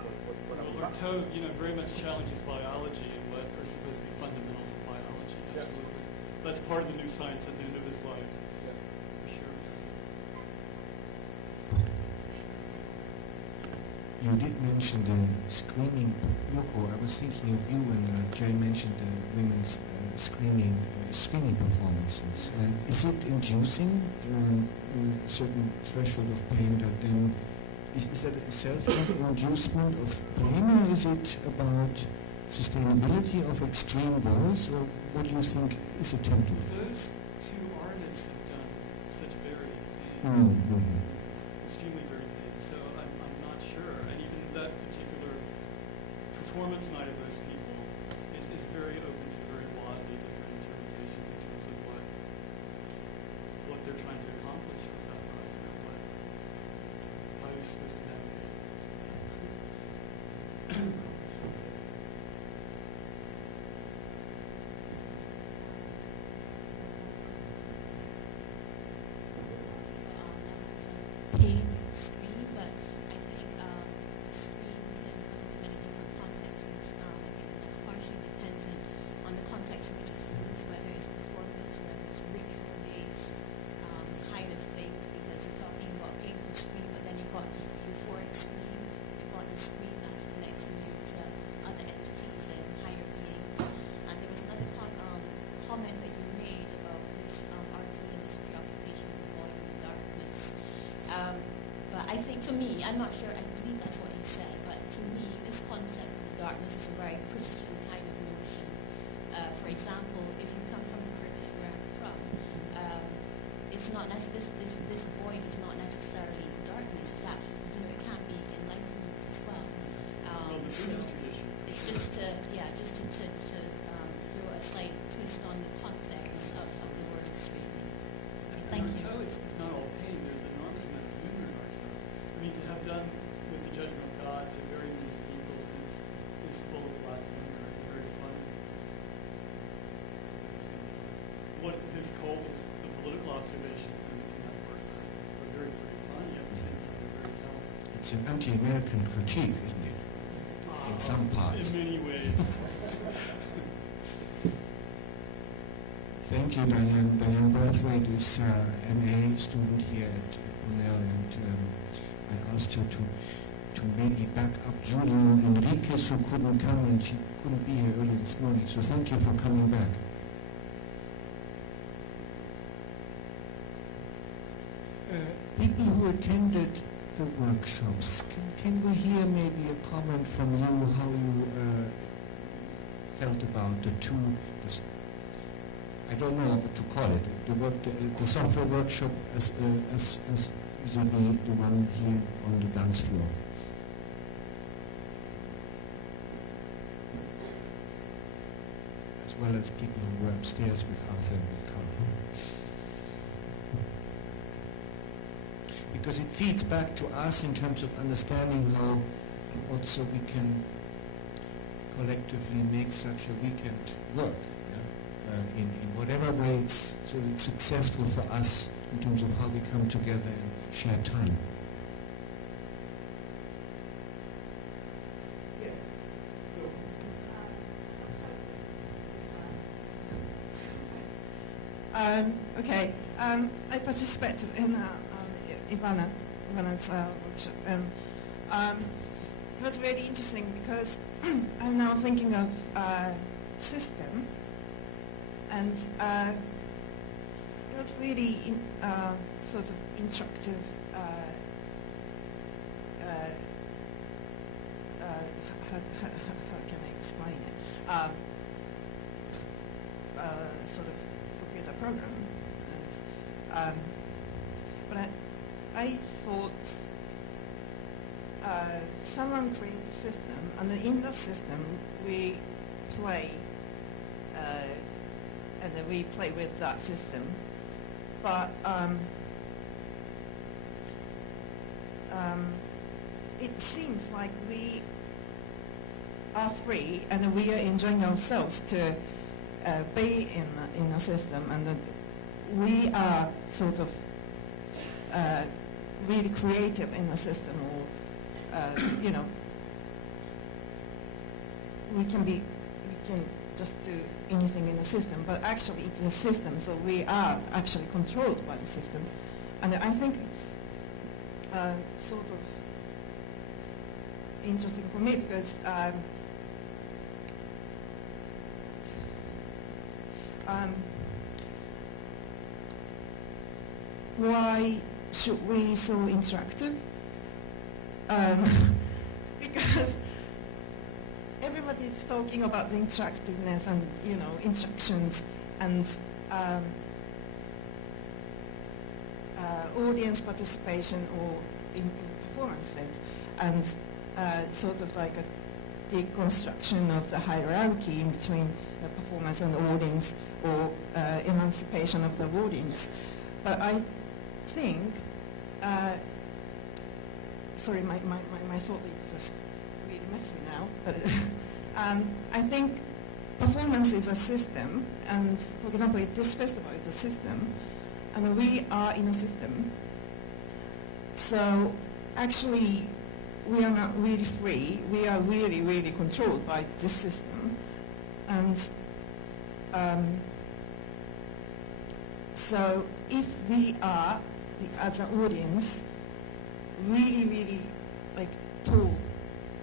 Well, Artaud, very much challenges biology and what are supposed to be fundamentals of biology. Absolutely. Yeah. That's part of the new science at the end of his life. Yeah. For sure. You did mention the screaming, Yoko. I was thinking of you when Jay mentioned the women's screaming performances. Is it inducing a certain threshold of pain that then, is that a self-inducement of pain, or is it about sustainability of extreme voice, or what do you think is attempted? Those two artists have done such varied things. Extremely varied things. So I'm not sure. And even that particular performance night of those people is very open to very wildly different interpretations in terms of what they're trying to accomplish with that project, or how you're supposed to navigate. Pain with the scream, but I think the scream can come into many different contexts. I think that that's partially dependent on the context in which it's used, whether it's performance, whether it's ritual-based kind of things, because you're talking about pain with the scream, but then you've got the euphoric scream, you've got the scream that's connecting you to other entities and higher beings. And there was another comment that you made about this Artaud and this preoccupation with the void and the darkness. But I think for me, I'm not sure, I believe that's what you said, but to me, this concept of the darkness is a very Christian kind of notion. For example, if you come from the Caribbean where I'm from, it's not this void is not necessarily darkness, it's actually, it can be enlightenment as well. The So Buddhist tradition. it's just to throw a slight twist on the context of the word screaming. Okay, thank you. Artaud is not all pain. There's an enormous amount of humor in Artaud. I mean, to have done with the judgment of God to very many people is full of black humor. It's a very funny piece. At the same time, what his the political observations in that work are very pretty funny. At the same time, they're very telling. It's an anti-American critique, isn't it? In some parts. In many ways. Thank you, Diane. Diane Brathwaite is MA student here at Brunel, and I asked her to maybe back up Julian Enriquez, who couldn't come, and she couldn't be here early this morning. So thank you for coming back. People who attended the workshops, can we hear maybe a comment from you, how you felt about the two, I don't know what to call it, the software workshop as vis-a-vis the one here on the dance floor? As well as people who were upstairs with Arthur and with Carl. Because it feeds back to us in terms of understanding how also we can collectively make such a weekend work, in whatever way it's successful for us in terms of how we come together and share time. Okay, I participated in Ivana's workshop, and it was very interesting because I'm now thinking of system, and it was really sort of instructive. How can I explain it? Sort of computer program, and but I thought someone created a system, and in that system we play, and then we play with that system. But it seems like we are free, and we are enjoying ourselves to be in a system, and we are sort of really creative in the system, or we can just do anything in the system, but actually it's a system, so we are actually controlled by the system. And I think it's sort of interesting for me because why should we so interactive? Because everybody is talking about the interactiveness and interactions and audience participation or in performances and sort of like a deconstruction of the hierarchy in between the performance and the audience or emancipation of the audience. But I think, sorry, my thought is just really messy now, but I think performance is a system, and for example, this festival is a system, and we are in a system. So actually, we are not really free. We are really, really controlled by this system. And so if we are, as an audience, really, really told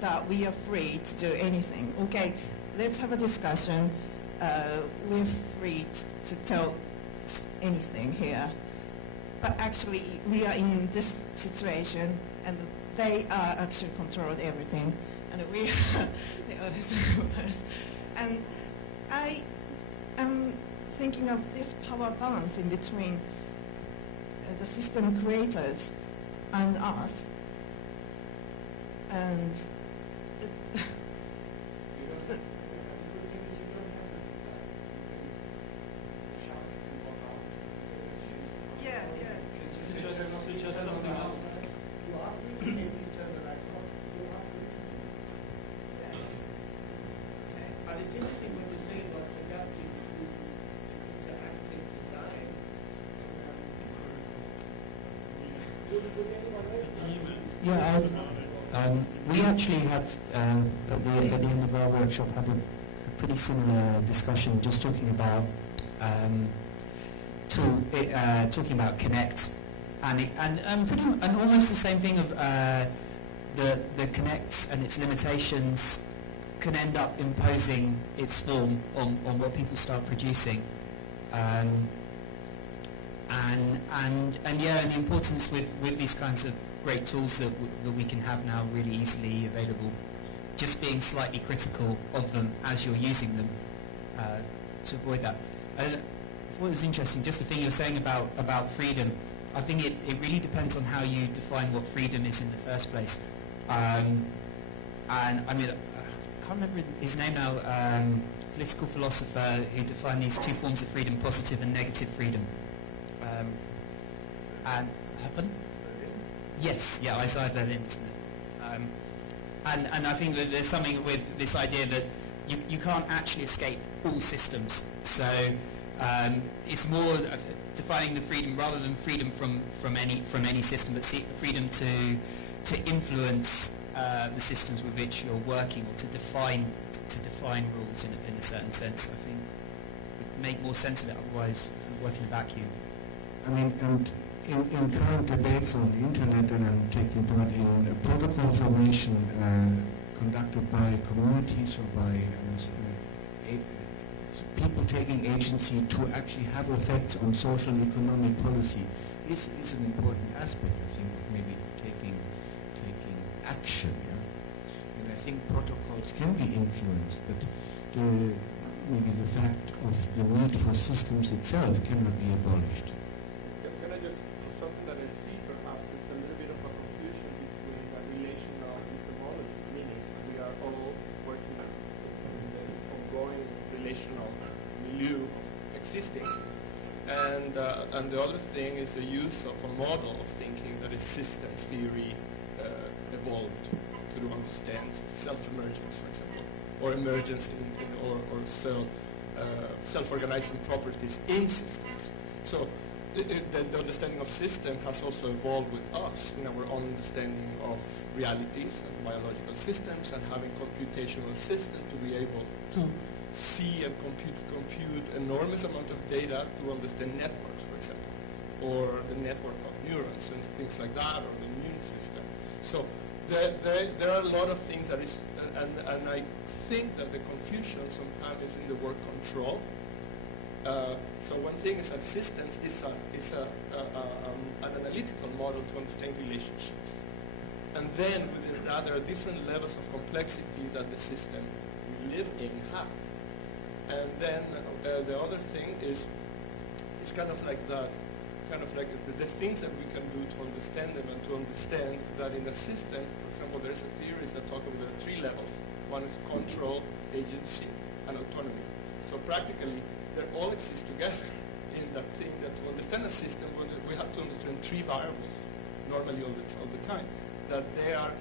that we are free to do anything, okay, let's have a discussion. We're free to tell anything here. But actually, we are in this situation, and they are actually controlling everything, and we are the other supervisors. And I am thinking of this power balance in between the system creators and us. And Suggest something else. But it's interesting when you say about adapting to interactive design. Would anyone else? Yeah, we actually had, at the end of our workshop, had a pretty similar discussion, just talking about talking about Connect, and almost the same thing of the Connect and its limitations can end up imposing its form on what people start producing, and the importance with these kinds of great tools that we can have now really easily available, just being slightly critical of them as you're using them to avoid that. I thought it was interesting, just the thing you're saying about freedom. I think it really depends on how you define what freedom is in the first place. And I mean, I can't remember his name now, political philosopher who defined these two forms of freedom, positive and negative freedom. And happen? Yes, yeah, Isaiah Berlin, isn't it? And I think that there's something with this idea that you can't actually escape all systems. So it's more defining the freedom rather than freedom from any system, but freedom to influence the systems with which you're working, or to define rules in a certain sense. I think would make more sense of it. Otherwise, you work in a vacuum. I mean, and in current debates on the internet, and I'm taking part in a protocol formation conducted by communities or by people taking agency to actually have effects on social and economic policy is an important aspect. I think maybe taking action. Yeah? And I think protocols can be influenced, but maybe the fact of the need for systems itself cannot be abolished. Can I just, something that I see perhaps is a little bit of a confusion between a relational epistemology, meaning we are all working in this ongoing relational milieu of existing, and the other thing is the use of a model of thinking that is systems theory evolved to understand self-emergence, for example, or emergence or self-organizing properties in systems. So the understanding of system has also evolved with us in our own understanding of realities and biological systems, and having computational systems to be able to see and compute enormous amount of data to understand networks, for example, or the network of neurons and things like that, or the immune system. So there are a lot of things that is, and I think that the confusion sometimes is in the word control. So one thing is assistance is an analytical model to understand relationships. And then within that, there are different levels of complexity that the system we live in have. And then the other thing is kind of like that, the things that we can do to understand them, and to understand that in a system, for example, there is a theory that talks about there are 3 levels. One is control, agency, and autonomy. So practically, they all exist together in that thing that to understand a system, we have to understand 3 variables, normally all the time, that they are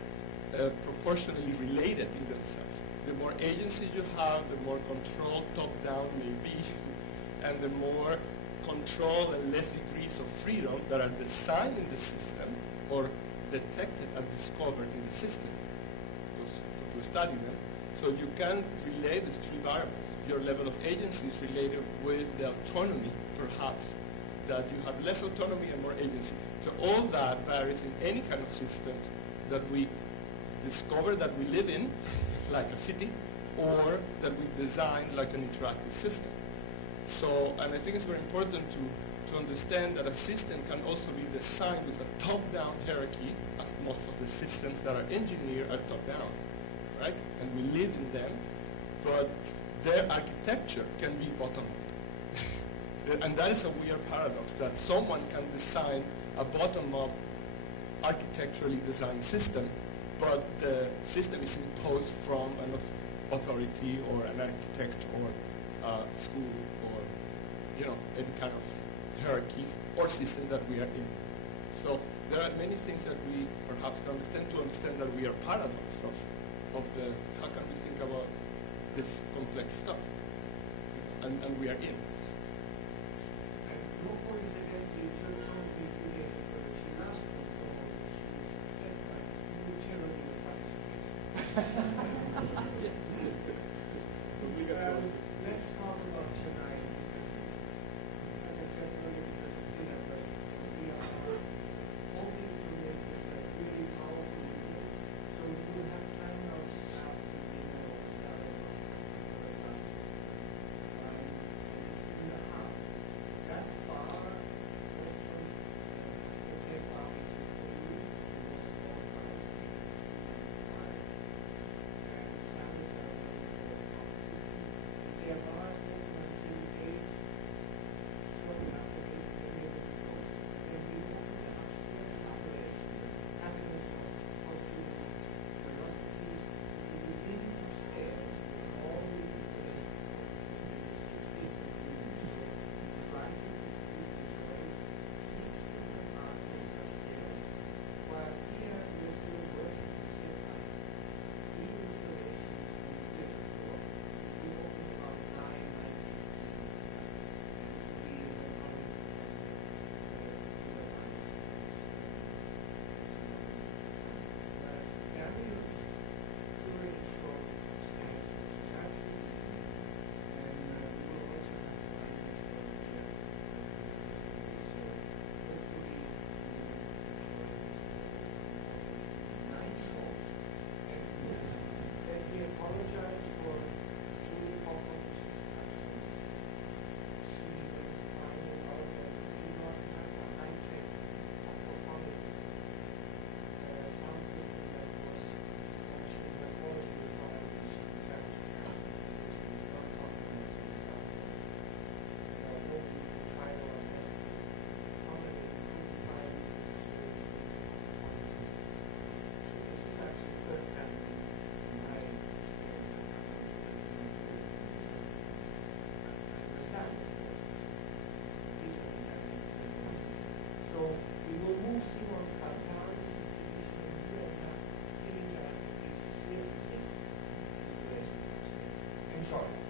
proportionally related in themselves. The more agency you have, the more control top-down may be, and the more control and less degrees of freedom that are designed in the system or detected and discovered in the system to study them. So you can relate these 3 variables. Your level of agency is related with the autonomy, perhaps, that you have less autonomy and more agency. So all that varies in any kind of system that we discover that we live in, like a city, or that we design like an interactive system. So, and I think it's very important to understand that a system can also be designed with a top-down hierarchy, as most of the systems that are engineered are top-down, right? And we live in them, but their architecture can be bottom-up. And that is a weird paradox, that someone can design a bottom-up architecturally designed system, but the system is imposed from an authority or an architect or school or any kind of hierarchies or system that we are in. So there are many things that we perhaps can understand to understand that we are paradox of the how can we think about this complex stuff, and we are in. Let's talk about tonight, because, as I said earlier, because it's dinner, but we are hoping to make this a really powerful video. So we will have time now to have some dinner or salad or glass. And it's in the hub. That bar was from okay barbecue for you. It was all kinds of things. And salads are wonderful. Their bars open until 8, shortly after 8, they're able to close. And then we open the upstairs installation, the cabinets of costumes, velocities, within upstairs, with all the installation components, maybe 6 different rooms. So trying to please enjoy 6 different apartments upstairs, while here we're still working to set up 3 installations on the 5th floor. We open about 9:15. Whereas Gabriel's curated show is upstairs, which is that's the evening. And we will also have finance for the year. So hopefully you will enjoy this 9 shows. And we apologize for Julie Popper, which is absent. She went finding out that we do not have a high-tech aquaphonic sound system that was functioning by quality requirements. She decided to cancel it, so she did not compromise on the sound. And I hope we will try our best to accommodate and codify this very expensive aquaphonic system. So this is actually first hand in my experience. That's how much it's I understand, of course. Completely understand. So we will move Simon Cartaris exhibition in here and have 3 interactive pieces here and 6 installations upstairs. Enjoy.